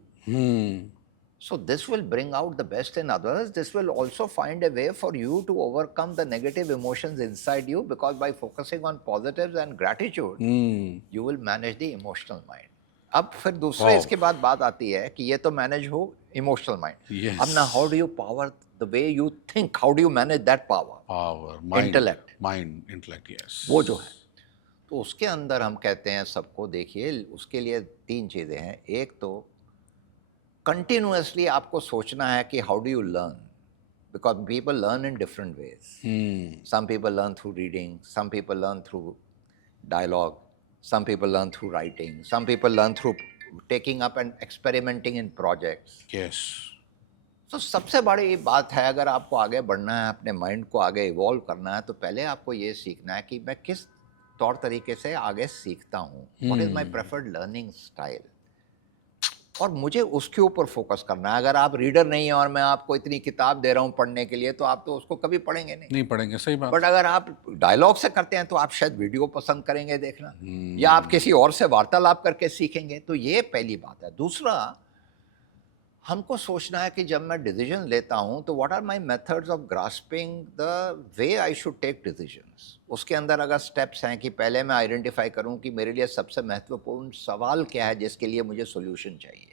so this will bring out the best in others. This will also find a way for you to overcome the negative emotions inside you, because by focusing on positives and gratitude, you will manage the emotional mind. अब फिर दूसरे Wow. इसके बाद बात आती है कि ये तो मैनेज हो इमोशनल माइंड। Yes. अब ना how do you power the way you think, how do you manage that power, power, mind, intellect, intellect, yes, वो जो है। तो उसके अंदर हम कहते हैं सबको, देखिए उसके लिए 3 चीज़ें हैं। एक तो कंटिन्यूअसली आपको सोचना है कि how do you learn, because people learn in different ways. Some people learn through reading, some people learn through dialogue, some people learn through writing, some people learn through taking up and experimenting in projects. Yes, तो सबसे बड़ी बात है, अगर आपको आगे बढ़ना है, अपने माइंड को आगे इवॉल्व करना है, तो पहले आपको ये सीखना है कि मैं किस तौर तरीके से आगे सीखता हूँ, what is my preferred learning style, और मुझे उसके ऊपर फोकस करना है। अगर आप रीडर नहीं हैं और मैं आपको इतनी किताब दे रहा हूँ पढ़ने के लिए, तो आप तो उसको कभी पढ़ेंगे नहीं पढ़ेंगे, सही बात। बट अगर आप डायलॉग से करते हैं तो आप शायद वीडियो पसंद करेंगे देखना, या आप किसी और से वार्तालाप करके सीखेंगे। तो ये पहली बात है। दूसरा, हमको सोचना है कि जब मैं डिसीजन लेता हूँ तो what are my methods of grasping the way I should take decisions. उसके अंदर अगर स्टेप्स हैं कि पहले मैं आइडेंटिफाई करूँ कि मेरे लिए सबसे महत्वपूर्ण सवाल क्या है जिसके लिए मुझे सोल्यूशन चाहिए।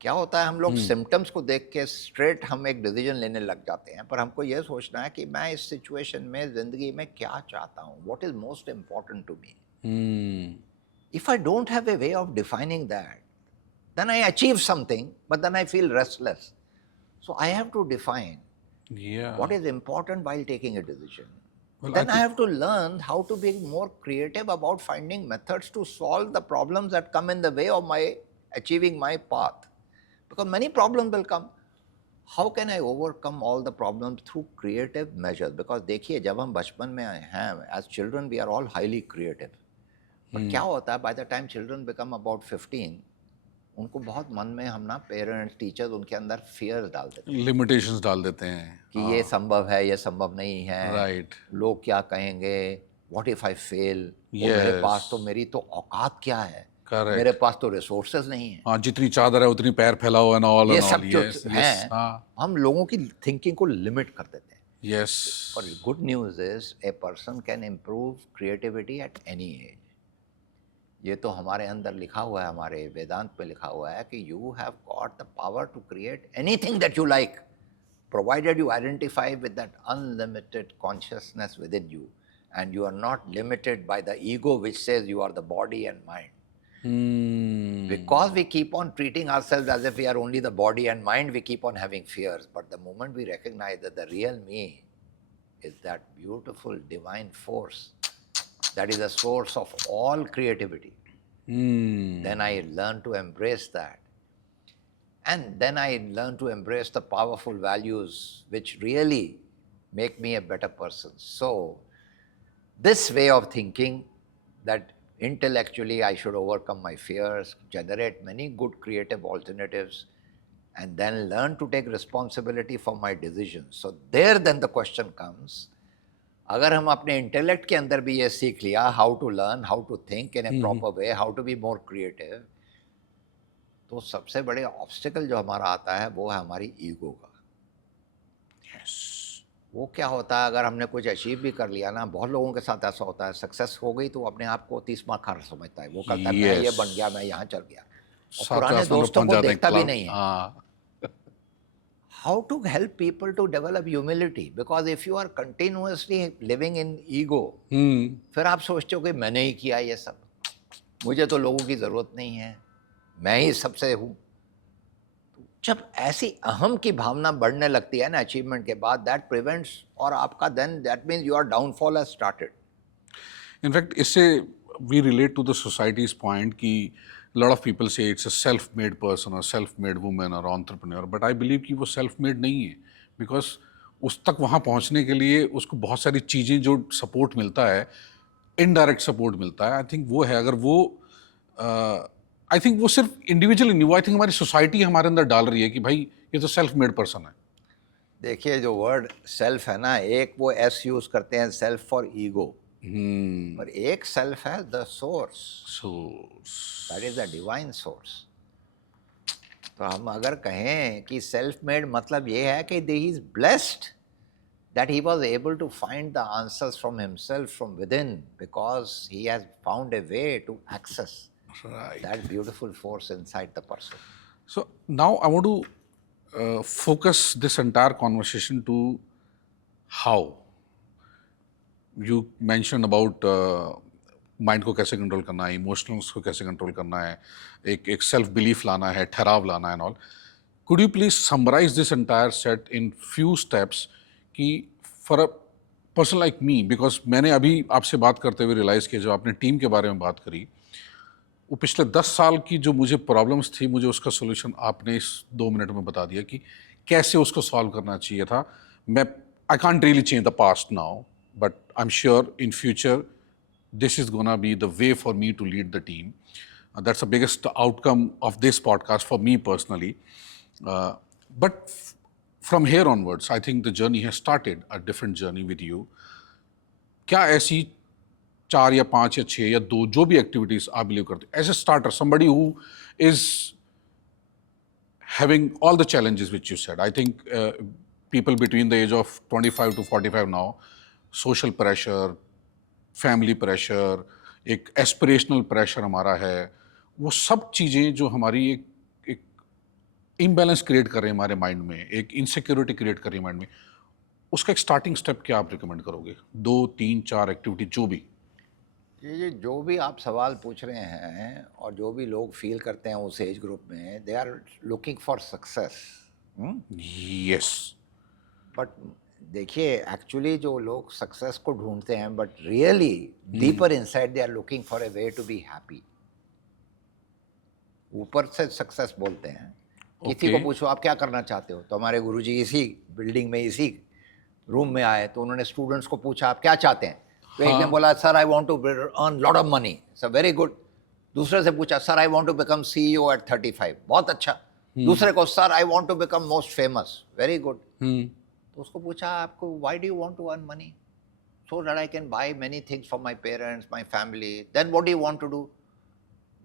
क्या होता है, हम लोग सिम्टम्स को देख के स्ट्रेट हम एक डिसीजन लेने लग जाते हैं, पर हमको यह सोचना है कि मैं इस सिचुएशन में, जिंदगी में क्या चाहता हूँ, what is most important to me. If I don't have a way of defining that, then I achieve something, but then I feel restless. So I have to define what is important while taking a decision. Well, Then I have to learn how to be more creative about finding methods to solve the problems that come in the way of my achieving my path. Because many problems will come. How can I overcome all the problems through creative measures? Because देखिए, जब हम बचपन में हैं, as children we are all highly creative. But क्या होता है, by the time children become about 15, उनको बहुत मन में हम ना, पेरेंट्स, टीचर्स, उनके अंदर फियर्स डाल देते हैं, लिमिटेशंस डाल देते हैं कि ये संभव है, ये संभव नहीं है, राइट, लोग क्या कहेंगे, व्हाट इफ आई फेल, मेरे पास तो, मेरी तो औकात क्या है, करेक्ट, मेरे पास तो रिसोर्सेज नहीं है। हाँ, जितनी चादर है उतनी पैर फैलाओ एंड ऑल, ये सब जो है, हम लोगों की थिंकिंग को लिमिट कर देते हैं। यस, और good news is a person can improve creativity at any as. ये तो हमारे अंदर लिखा हुआ है, हमारे वेदांत में लिखा हुआ है कि you have got the power to create anything that you like, provided you identify with that unlimited consciousness within you, and you are not limited by the ego which says you are the body and mind. Because we keep on treating ourselves as if we are only the body and mind, we keep on having fears. But the moment we recognize that the real me is that beautiful divine force, that is the source of all creativity, then I learn to embrace that. And then I learn to embrace the powerful values which really make me a better person. So, this way of thinking, that intellectually I should overcome my fears, generate many good creative alternatives, and then learn to take responsibility for my decisions. So there then the question comes, अगर हम अपने intellect के अंदर भी ये सीख लिया, how to learn, how to think in a proper way, how to be more creative, तो सबसे बड़े ऑब्स्टिकल जो हमारा आता है वो है हमारी ईगो का। वो क्या होता है, अगर हमने कुछ अचीव भी कर लिया ना, बहुत लोगों के साथ ऐसा होता है, सक्सेस हो गई तो अपने आप को 30वां खार समझता है, वो कहता है मैं ये बन गया, मैं यहाँ चल गया, और पुराने दोस्तों को देखता भी नहीं है। How to help people to develop humility, because if you are continuously living in ego, फिर आप सोचते हो कि मैंने ही किया ये सब, मुझे तो लोगों की जरूरत नहीं है, मैं ही सबसे हूँ। जब ऐसी अहम की भावना बढ़ने लगती है ना अचीवमेंट के बाद, दैट प्रिवेंट्स, और आपका then that means your downfall has started. In fact इससे we relate to the society's point कि lot of people say it's a self made person और सेल्फ मेड वुमेन और एंटरप्रेन्योर, बट आई बिलीव कि वो self made नहीं है, because उस तक वहाँ पहुँचने के लिए उसको बहुत सारी चीज़ें जो सपोर्ट मिलता है, इनडायरेक्ट सपोर्ट मिलता है, आई थिंक वो है। अगर वो आई थिंक वो सिर्फ इंडिविजुअली नहीं, वो आई थिंक हमारी सोसाइटी हमारे अंदर डाल रही है कि भाई ये तो सेल्फ मेड पर्सन है। देखिए जो वर्ड सेल्फ है ना, एक वो एस यूज करते हैं सेल्फ फॉर ईगो, पर एक सेल्फ है the source, so that is the divine source. तो हम अगर कहें कि सेल्फ मेड, मतलब ये है कि he is blessed that he was able to find the answers from himself, from within, because he has found a way to access right. that beautiful force inside the person. So now I want to focus this entire conversation to how you mentioned about mind को कैसे control करना है, emotionals को कैसे control करना है, एक self belief लाना है, ठहराव लाना है and all. Could you please summarise this entire set in few steps कि for a person like me, because मैंने अभी आपसे बात करते हुए रियलाइज़ किया, जब आपने टीम के बारे में बात करी, वो पिछले 10 साल की जो मुझे प्रॉब्लम्स थी, मुझे उसका सोल्यूशन आपने इस 2 मिनट में बता दिया कि कैसे उसको सॉल्व करना चाहिए था। मैं I can't really change the past now, but I am sure in future this is going to be the way for me to lead the team. That's the biggest outcome of this podcast for me personally. But from here onwards, I think the journey has started, a different journey with you. क्या ऐसी 4 या 5 या 6 या 2 जो भी activities आप believe करते हैं, as a starter, somebody who is having all the challenges which you said, I think people between the age of 25 to 45 now, social pressure, family pressure, एक एस्पिरेशनल प्रेशर हमारा है, वो सब चीज़ें जो हमारी एक इम्बैलेंस क्रिएट कर रहे हैं हमारे माइंड में, एक इनसिक्योरिटी क्रिएट कर रही है माइंड में, उसका एक स्टार्टिंग स्टेप क्या आप रिकमेंड करोगे? 2, 3, 4 एक्टिविटी जो भी। ये जो भी आप सवाल पूछ रहे हैं और जो भी लोग फील करते हैं उस एज ग्रुप में, they are looking for success. Yes. But देखिए, एक्चुअली जो लोग सक्सेस को ढूंढते हैं, but really deeper inside they are looking for a way to be happy. ऊपर से सक्सेस बोलते हैं, किसी को पूछो आप क्या करना चाहते हो, तो हमारे गुरुजी इसी बिल्डिंग में, इसी रूम में आए, तो उन्होंने स्टूडेंट्स को पूछा आप क्या चाहते हैं, तो एक ने बोला sir I want to earn lot of money, sir very good. दूसरे से पूछा sir I want to become CEO at 35, बहुत अच्छा। दूसरे को sir I want to become most famous, very good. तो उसको पूछा आपको why do you want to earn money? So that I can buy many things for my parents, my family. Then what do you want to do?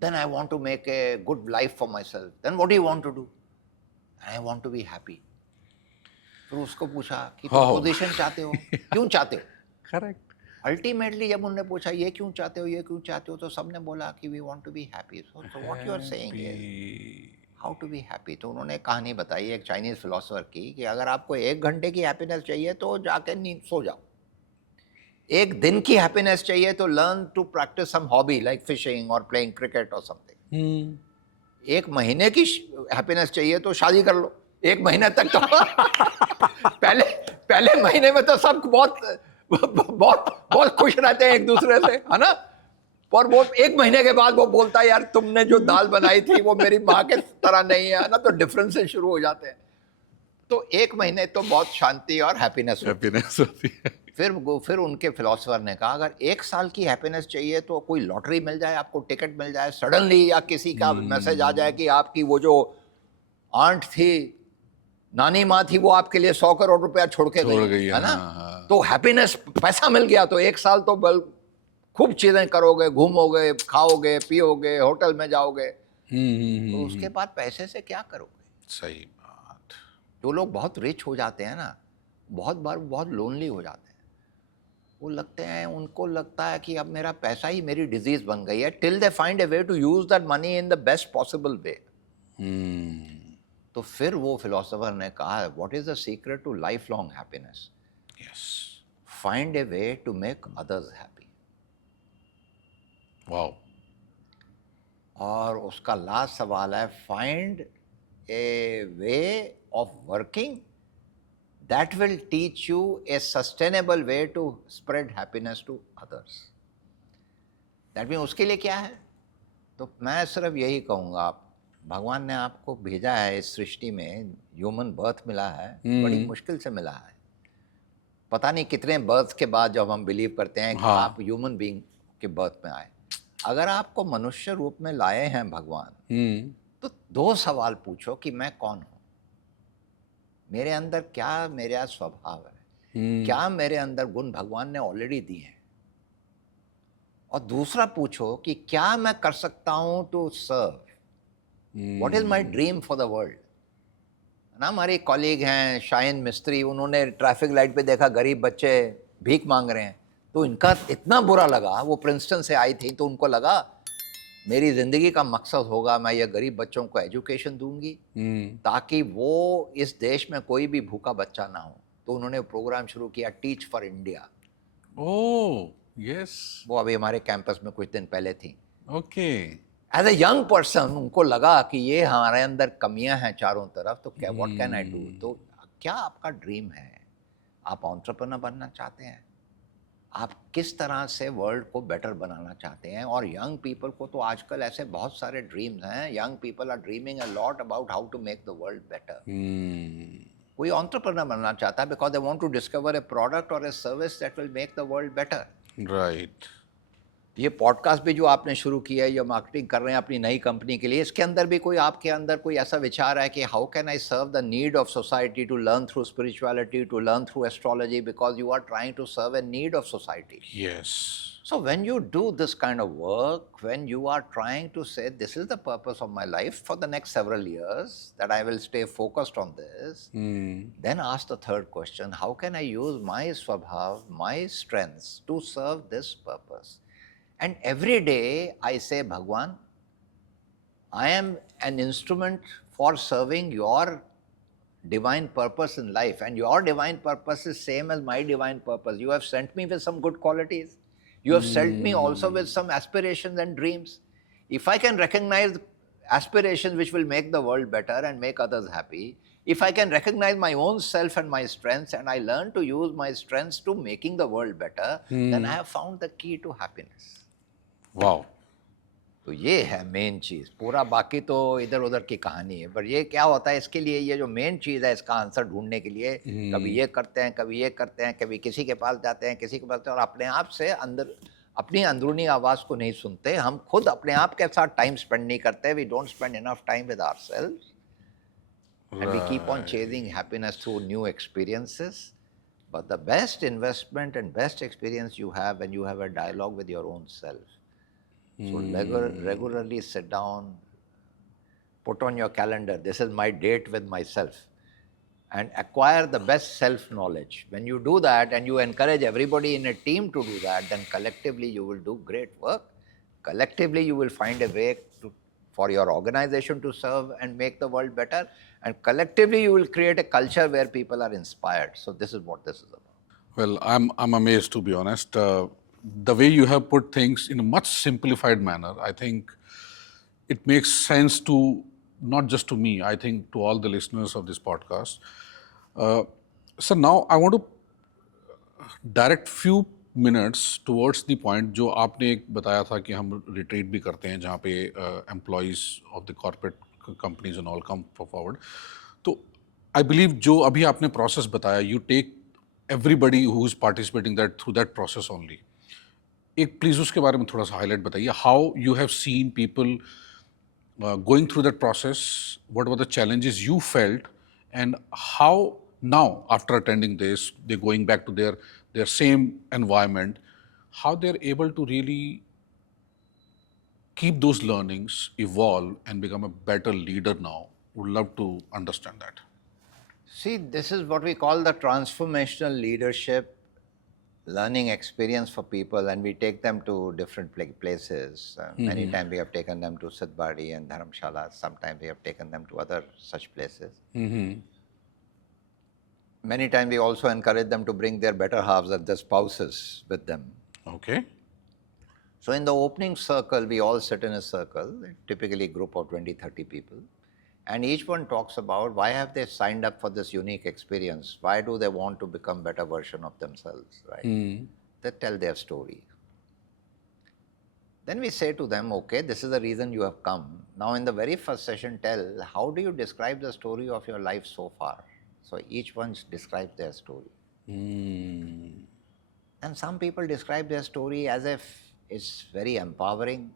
Then I want to make a good life for myself. Then what do you want to do? I want to be happy. फिर उसको पूछा कि तुम position चाहते हो, क्यों चाहते हो? करेक्ट। अल्टीमेटली जब उन्होंने पूछा ये क्यों चाहते हो, ये क्यों चाहते हो, तो सबने बोला कि we want to be happy. So what you are saying is how to be happy. तो उन्होंने कहानी बताई एक चाइनीज फिलोसोफर की कि अगर आपको 1 घंटे की हैप्पीनेस चाहिए तो जाके नींद सो जाओ, 1 दिन की हैप्पीनेस चाहिए तो learn to practise some hobby like fishing और प्लेइंग क्रिकेट और समथिंग, 1 महीने की हैप्पीनेस चाहिए तो शादी कर लो। 1 महीने तक तो पहले महीने में तो सब बहुत बहुत बहुत खुश रहते हैं एक दूसरे से, है ना। और वो 1 महीने के बाद वो बोलता है यार तुमने जो दाल बनाई थी वो मेरी माँ के तरह नहीं है ना, तो डिफरेंसेस शुरू हो जाते हैं। तो 1 महीने तो बहुत शांति और हैप्पीनेस होती है। फिर उनके फिलोसोफर ने कहा अगर 1 साल की हैप्पीनेस चाहिए तो कोई लॉटरी मिल जाए, आपको टिकट मिल जाए सडनली, या किसी का मैसेज आ जाए कि आपकी वो जो आंट थी, नानी माँ थी, वो आपके लिए 100 करोड़ रुपया छोड़ के गई, है ना। तो हैप्पीनेस, पैसा मिल गया तो 1 साल तो बल खूब चीजें करोगे, घूमोगे, खाओगे, पियोगे, होटल में जाओगे। तो उसके बाद पैसे से क्या करोगे? सही बात। जो लोग बहुत रिच हो जाते हैं ना, बहुत बार बहुत लोनली हो जाते हैं। वो लगते हैं, उनको लगता है कि अब मेरा पैसा ही मेरी डिजीज बन गई है, till they find a way to use that money in the best possible way. तो फिर वो फिलोसोफर ने कहा what is the secret to life long happiness? Yes. Find a way to make others happy. Wow. और उसका last सवाल है find a way of working that will teach you a sustainable way to spread happiness to others. That mean उसके लिए क्या है? तो मैं सिर्फ यही कहूँगा, भगवान ने आपको भेजा है इस सृष्टि में, ह्यूमन बर्थ मिला है, बड़ी मुश्किल से मिला है। पता नहीं कितने बर्थ के बाद जब हम बिलीव करते हैं कि हाँ। आप ह्यूमन बीइंग के बर्थ में आए, अगर आपको मनुष्य रूप में लाए हैं भगवान, तो दो सवाल पूछो कि मैं कौन हूं, मेरे अंदर क्या मेरा स्वभाव है, क्या मेरे अंदर गुण भगवान ने ऑलरेडी दिए हैं, और दूसरा पूछो कि क्या मैं कर सकता हूं to serve, what is my dream for the world. ना, हमारे कॉलीग हैं शाइन मिस्त्री, उन्होंने ट्रैफिक लाइट पे देखा गरीब बच्चे भीख मांग रहे हैं, तो इनका इतना बुरा लगा, वो प्रिंसटन से आई थी, तो उनको लगा मेरी ज़िंदगी का मकसद होगा मैं ये गरीब बच्चों को एजुकेशन दूंगी ताकि वो इस देश में कोई भी भूखा बच्चा ना हो। तो उन्होंने प्रोग्राम शुरू किया teach for India. Oh yes, वो अभी हमारे कैंपस में कुछ दिन पहले थी। Okay. As a young person उनको लगा कि ये हमारे अंदर कमियां हैं चारों तरफ, तो क्या व्हाट कैन आई डू। तो क्या आपका ड्रीम है, आप एंटरप्रेन्योर बनना चाहते हैं, आप किस तरह से वर्ल्ड को बेटर बनाना चाहते हैं। और यंग पीपल को तो आजकल ऐसे बहुत सारे ड्रीम्स हैं, young people are dreaming a lot about how to make the world better. कोई एंटरप्रेन्योर बनना चाहता है because they want to discover a product और a service that will make the world better. Right. ये podcast भी जो आपने शुरू किया है, ये मार्केटिंग कर रहे हैं अपनी नई कंपनी के लिए, इसके अंदर भी कोई आपके अंदर कोई ऐसा विचार है कि how can I serve the need of society, to learn through spirituality, to learn through astrology, because you are trying to serve a need of society. Yes. So when you do this kind of work, when you are trying to say this is the purpose of my life for the next several years, that I will stay focused on this, then ask the third question, how can I use my swabhav, my strengths to serve this purpose? And every day I say, Bhagwan, I am an instrument for serving your divine purpose in life, and your divine purpose is same as my divine purpose. You have sent me with some good qualities. You have sent me also with some aspirations and dreams. If I can recognize aspirations which will make the world better and make others happy, if I can recognize my own self and my strengths, and I learn to use my strengths to making the world better, then I have found the key to happiness. Wow. तो ये है main चीज़। पूरा बाकी तो इधर उधर की कहानी है, पर ये क्या होता है, इसके लिए ये जो मेन चीज़ है, इसका आंसर ढूंढने के लिए कभी ये करते हैं, कभी ये करते हैं, कभी किसी के पास जाते हैं, किसी के पास, और अपने आप से अंदर अपनी अंदरूनी आवाज़ को नहीं सुनते। हम खुद अपने आप के साथ टाइम स्पेंड नहीं करते। We don't spend enough time with ourselves, and we keep on chasing happiness through new experiences. But the best investment and best experience you have when you have a dialogue with your own self. So regularly sit down, put on your calendar, this is my date with myself, and acquire the best self-knowledge. When you do that and you encourage everybody in a team to do that, then collectively you will do great work. Collectively you will find a way for your organization to serve and make the world better. And collectively you will create a culture where people are inspired. So this is what this is about. Well, I'm amazed, to be honest. The way you have put things in a much simplified manner, I think it makes sense to not just to me, I think to all the listeners of this podcast. So now I want to direct few minutes towards the point जो आपने एक बताया था कि हम retreat भी करते हैं जहाँ पे employees of the corporate companies and all come forward. तो आई बिलीव जो अभी आपने प्रोसेस बताया, you take everybody who is participating that through that process only. एक प्लीज़ उसके बारे में थोड़ा सा हाईलाइट बताइए, how you have seen people going through that process, what were the challenges you felt, and how now after attending this, they're going back to their same environment, how they're able to really keep those learnings, evolve, and become a better leader now. Would love to understand that. See, this is what we call the transformational leadership learning experience for people, and we take them to different places. Many times we have taken them to Sidbadi and Dharamshala. Sometimes we have taken them to other such places. Many times we also encourage them to bring their better halves and their spouses with them. Okay. So in the opening circle, we all sit in a circle, typically a group of 20, 30 people. And each one talks about why have they signed up for this unique experience? Why do they want to become better version of themselves, right? They tell their story. Then we say to them, okay, this is the reason you have come. Now in the very first session, tell, how do you describe the story of your life so far? So each one describes their story. Hmm. And some people describe their story as if it's very empowering,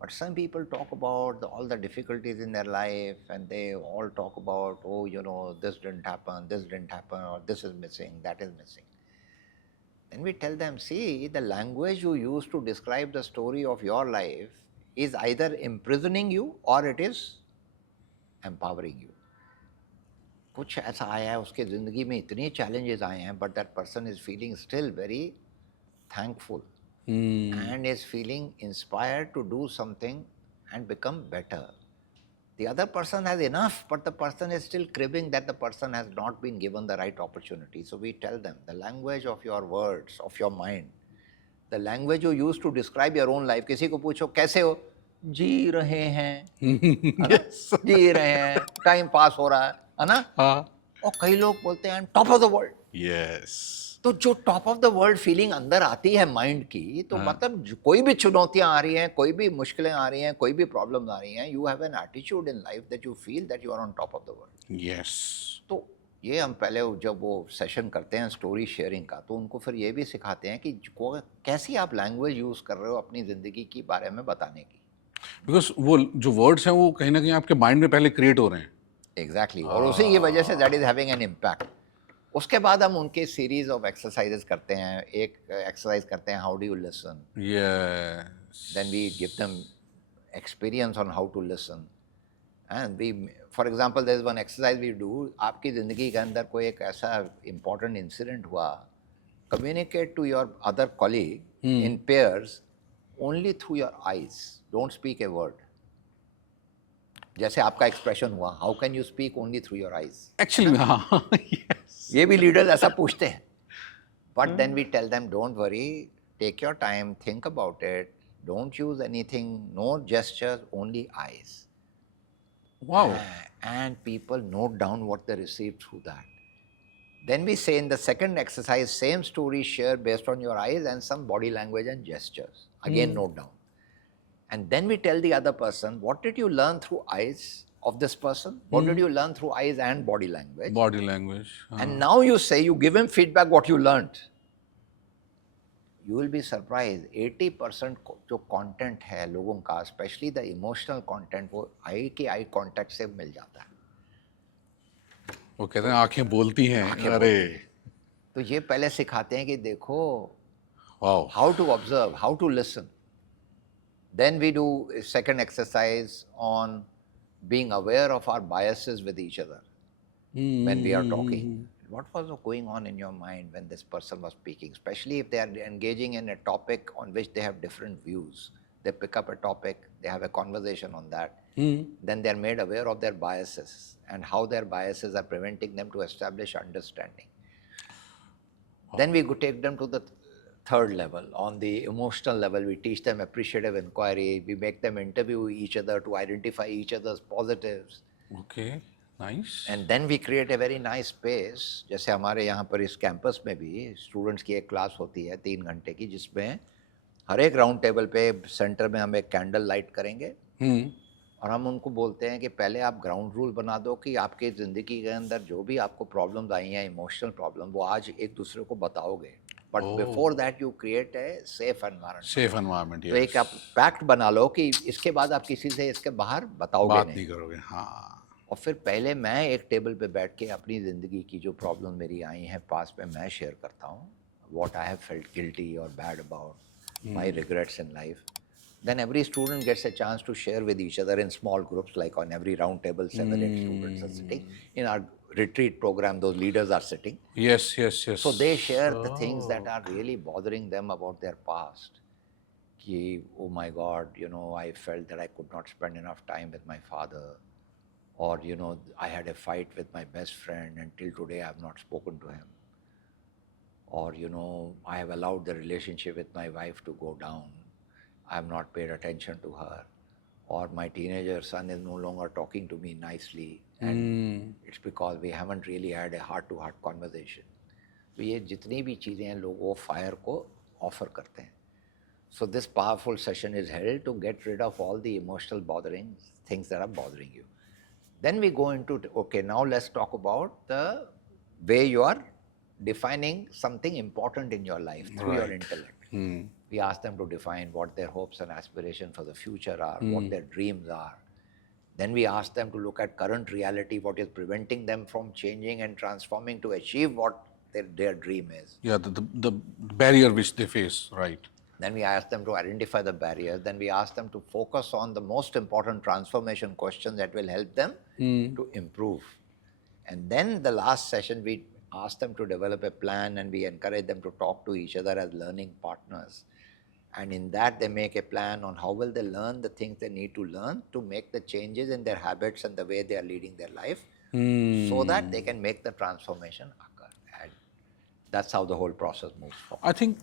but some people talk about all the difficulties in their life, and they all talk about, oh, this didn't happen, or this is missing, that is missing. Then we tell them, see, the language you use to describe the story of your life is either imprisoning you or it is empowering you. कुछ ऐसा आया है उसके ज़िंदगी में, इतने challenges आए हैं, but that person is feeling still very thankful and is feeling inspired to do something and become better. The other person has enough, but the person is still cribbing that the person has not been given the right opportunity. So we tell them, the language of your words, of your mind, the language you use to describe your own life. किसी को पूछो कैसे हो, जी रहे हैं, है ना? जी रहे हैं, टाइम पास हो रहा है ना? हाँ. और कई लोग बोलते हैं top of the world. Yes. तो जो top of the world feeling अंदर आती है माइंड की, तो मतलब कोई भी चुनौतियां आ रही हैं, कोई भी मुश्किलें आ रही हैं, कोई भी प्रॉब्लम्स आ रही हैं, you have an attitude in life that you feel that you are on top of the world. Yes. तो ये हम पहले जब वो सेशन करते हैं स्टोरी शेयरिंग का, तो उनको फिर ये भी सिखाते हैं कि कैसी आप लैंग्वेज यूज़ कर रहे हो अपनी ज़िंदगी के बारे में बताने की. बिकॉज वो जो वर्ड्स हैं वो कहीं ना कहीं आपके माइंड में पहले क्रिएट हो रहे हैं. एग्जैक्टली और उसी की वजह say that is having an impact. उसके बाद हम उनके सीरीज ऑफ एक्सरसाइजेस करते हैं. एक एक्सरसाइज करते हैं, how do you listen. Yes. Then we give them experience on how to listen. And we, for example, there is one exercise we do. आपकी ज़िंदगी के अंदर कोई एक ऐसा important incident हुआ, communicate to your other colleague in pairs only through your eyes. Don't speak a word. जैसे आपका एक्सप्रेशन हुआ, how can you speak only through your eyes? Actually, हाँ. Yes. ये भी लीडर्स ऐसा पूछते हैं. But then we tell them, don't worry, take your time, think about it, don't use anything, no gestures, only eyes. Wow. And people note down what they received through that. Then we say in the second exercise, same story share based on your eyes and some body language and gestures. Again, note down. And then we tell the other person, what did you learn through eyes of this person? What did you learn through eyes and body language? Body language. And now you say, you give him feedback what you learned. You will be surprised, 80% जो content है लोगों का, especially the emotional content, वो eye के eye contact से मिल जाता है. वो कहते हैं आंखें बोलती हैं. अरे. तो ये पहले सिखाते हैं कि देखो, Wow. how to observe, how to listen. Then we do a second exercise on being aware of our biases with each other when we are talking. What was going on in your mind when this person was speaking, especially if they are engaging in a topic on which they have different views. They pick up a topic, they have a conversation on that. Then they are made aware of their biases and how their biases are preventing them to establish understanding. Then we go take them to the third level. On the emotional level, we teach them appreciative inquiry. We make them interview each other to identify each other's positives. Okay. Nice. And then we create a very nice space. जैसे हमारे यहाँ पर इस campus में भी students की एक class होती है 3 घंटे की, जिसमें हर एक राउंड टेबल पे सेंटर में हम एक कैंडल लाइट करेंगे. और हम उनको बोलते हैं कि पहले आप ग्राउंड रूल बना दो कि आपकी ज़िंदगी के अंदर जो भी आपको प्रॉब्लम्स आई हैं, इमोशनल प्रॉब्लम, वो आज एक दूसरे को बताओगे. But before that you create a safe environment. Safe environment. तो एक आप पैक्ट बना लो कि इसके बाद आप किसी से इसके बाहर बताओगे बात नहीं करोगे. हाँ. और फिर पहले मैं एक टेबल पे बैठ के अपनी ज़िंदगी की जो प्रॉब्लम मेरी आई हैं पास में मैं शेयर करता हूँ. What I have felt guilty और bad about, my regrets in life. Then every student gets a chance to share with each other in small groups, like on every round table, 7-8 students are sitting. In our retreat program, those leaders are sitting. Yes. So they share the things that are really bothering them about their past. Ki, oh my God, I felt that I could not spend enough time with my father. Or, I had a fight with my best friend and till today I have not spoken to him. Or, I have allowed the relationship with my wife to go down. I have not paid attention to her. Or my teenager son is no longer talking to me nicely. And it's because we haven't really had a heart-to-heart conversation. तो ये जितनी भी चीज़ें हैं लोग वो fire को offer करते हैं. So this powerful session is held to get rid of all the emotional botherings, things that are bothering you. Then we go into, okay, now let's talk about the way you are defining something important in your life through your intellect. We ask them to define what their hopes and aspirations for the future are, what their dreams are. Then we ask them to look at current reality, what is preventing them from changing and transforming to achieve what their dream is. Yeah, the barrier which they face, right? Then we ask them to identify the barriers. Then we ask them to focus on the most important transformation questions that will help them to improve. And then the last session, we ask them to develop a plan, and we encourage them to talk to each other as learning partners. And in that, they make a plan on how will they learn the things they need to learn to make the changes in their habits and the way they are leading their life, so that they can make the transformation occur. And that's how the whole process moves forward. I think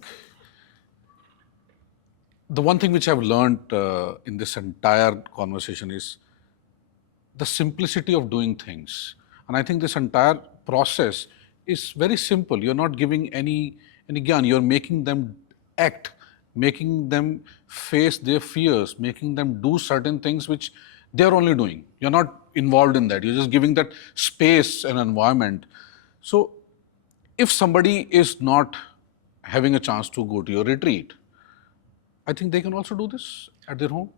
the one thing which I've learned in this entire conversation is the simplicity of doing things. And I think this entire process is very simple. You're not giving any gyan. You're making them act, making them face their fears, making them do certain things which they're only doing. You're not involved in that. You're just giving that space and environment. So if somebody is not having a chance to go to your retreat, I think they can also do this at their home.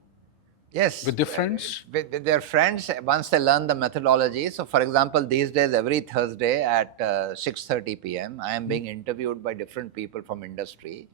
Yes. With their friends? With their friends, once they learn the methodology. So, for example, these days, every Thursday at 6:30 p.m., I am being interviewed by different people from industry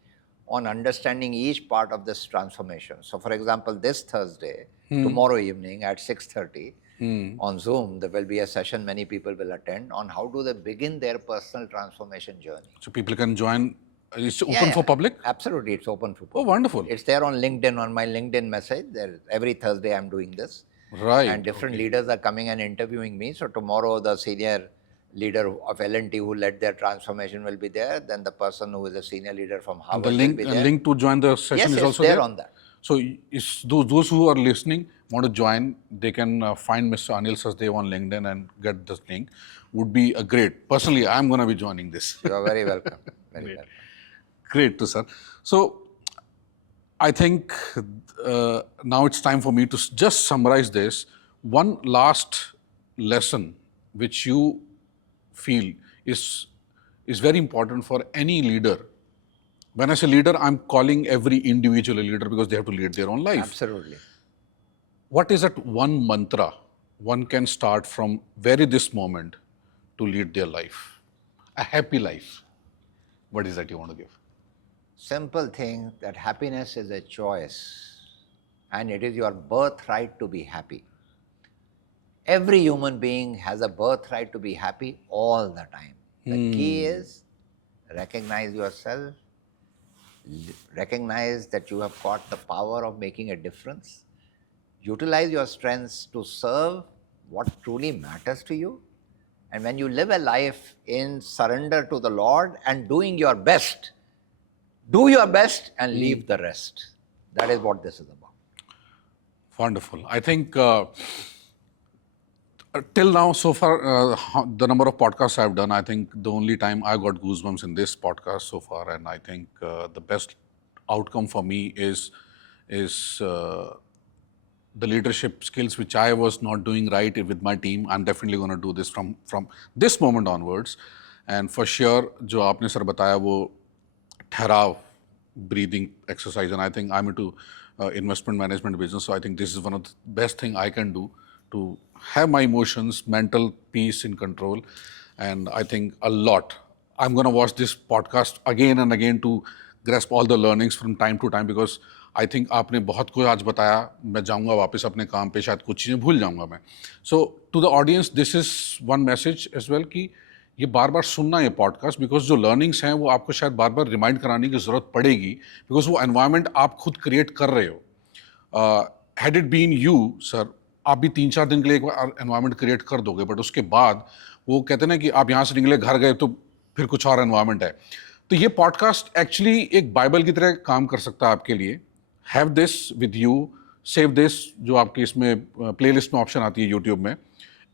on understanding each part of this transformation. So, for example, this Thursday, tomorrow evening at 6:30, on Zoom, there will be a session many people will attend on how do they begin their personal transformation journey. So people can join. It's open for public? Absolutely, it's open for public. Oh, wonderful. It's there on LinkedIn, on my LinkedIn message. Every Thursday I'm doing this. Right. And different leaders are coming and interviewing me. So tomorrow the senior leader of L&T who led their transformation will be there. Then the person who is a senior leader from Harvard The link, will be there. link to join the session Yes, is also there there? on that. So those who are listening want to join, they can find Mr. Anil Sachdev on LinkedIn and get this link. Would be a great. Personally, I'm going to be joining this. You are very welcome. Very welcome. Great, sir. So I think now it's time for me to just summarize this. One last lesson which you feel is very important for any leader. When I say leader, I'm calling every individual a leader because they have to lead their own life. Absolutely. What is that one mantra one can start from this moment to lead their life? A happy life. What is that you want to give? Simple thing that happiness is a choice and it is your birthright to be happy. Every human being has a birthright to be happy all the time. The key is recognize yourself, recognize that you have got the power of making a difference, utilize your strengths to serve what truly matters to you. And when you live a life in surrender to the Lord and doing your best, do your best and leave the rest. That is what this is about. Wonderful. I think till now, so far, the number of podcasts I've done, I think the only time I got goosebumps in this podcast so far, and I think the best outcome for me is the leadership skills which I was not doing right with my team. I'm definitely going to do this from this moment onwards. And for sure, जो आपने sir बताया वो ठहराव, breathing exercise, and I think I'm into investment management business, so I think this is one of the best thing I can do to have my emotions, mental peace in control. And I think a lot. I'm going to watch this podcast again and again to grasp all the learnings from time to time, because I think आपने बहुत कुछ आज बताया. मैं जाऊँगा वापस अपने काम पे, शायद कुछ चीज़ें भूल जाऊँगा मैं. So to the audience, this is one message as well कि ये बार बार सुनना ये पॉडकास्ट, बिकॉज जो लर्निंग्स हैं वो आपको शायद बार बार रिमाइंड कराने की ज़रूरत पड़ेगी, बिकॉज वो एनवायरनमेंट आप खुद क्रिएट कर रहे हो. Had it been you sir, आप भी 3-4 दिन के लिए एक बार एनवायरनमेंट क्रिएट कर दोगे, बट उसके बाद वो कहते हैं ना कि आप यहाँ से निकले, घर गए तो फिर कुछ और एनवायरनमेंट है. तो ये पॉडकास्ट एक्चुअली एक बाइबल की तरह काम कर सकता है आपके लिए. Have this with you, save this, जो आपकी इसमें प्लेलिस्ट में ऑप्शन आती है यूट्यूब में,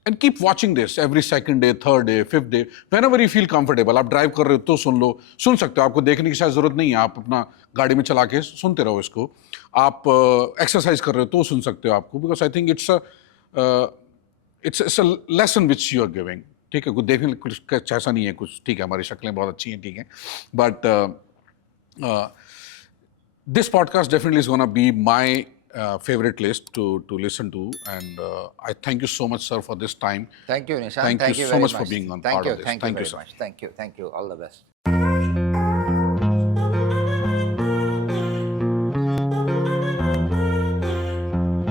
and keep watching this every second day, third day, fifth day, whenever you feel comfortable. आप ड्राइव कर रहे हो तो सुन लो, सुन सकते हो, आपको देखने की शायद ज़रूरत नहीं है, आप अपना गाड़ी में चला के सुनते रहो इसको. आप एक्सरसाइज कर रहे हो तो सुन सकते हो आपको, because I think it's a lesson which you are giving ठीक है, कुछ देखने कुछ ऐसा नहीं है, कुछ ठीक है, हमारी शक्लें बहुत अच्छी हैं, ठीक है, but this podcast definitely is going to be my favorite list to listen to, and I thank you so much, sir, for this time. Thank you, Nishan. Thank you so very much for being on Thank part you. of this. Thank you Thank you, very sir. much. Thank you. Thank you. All the best.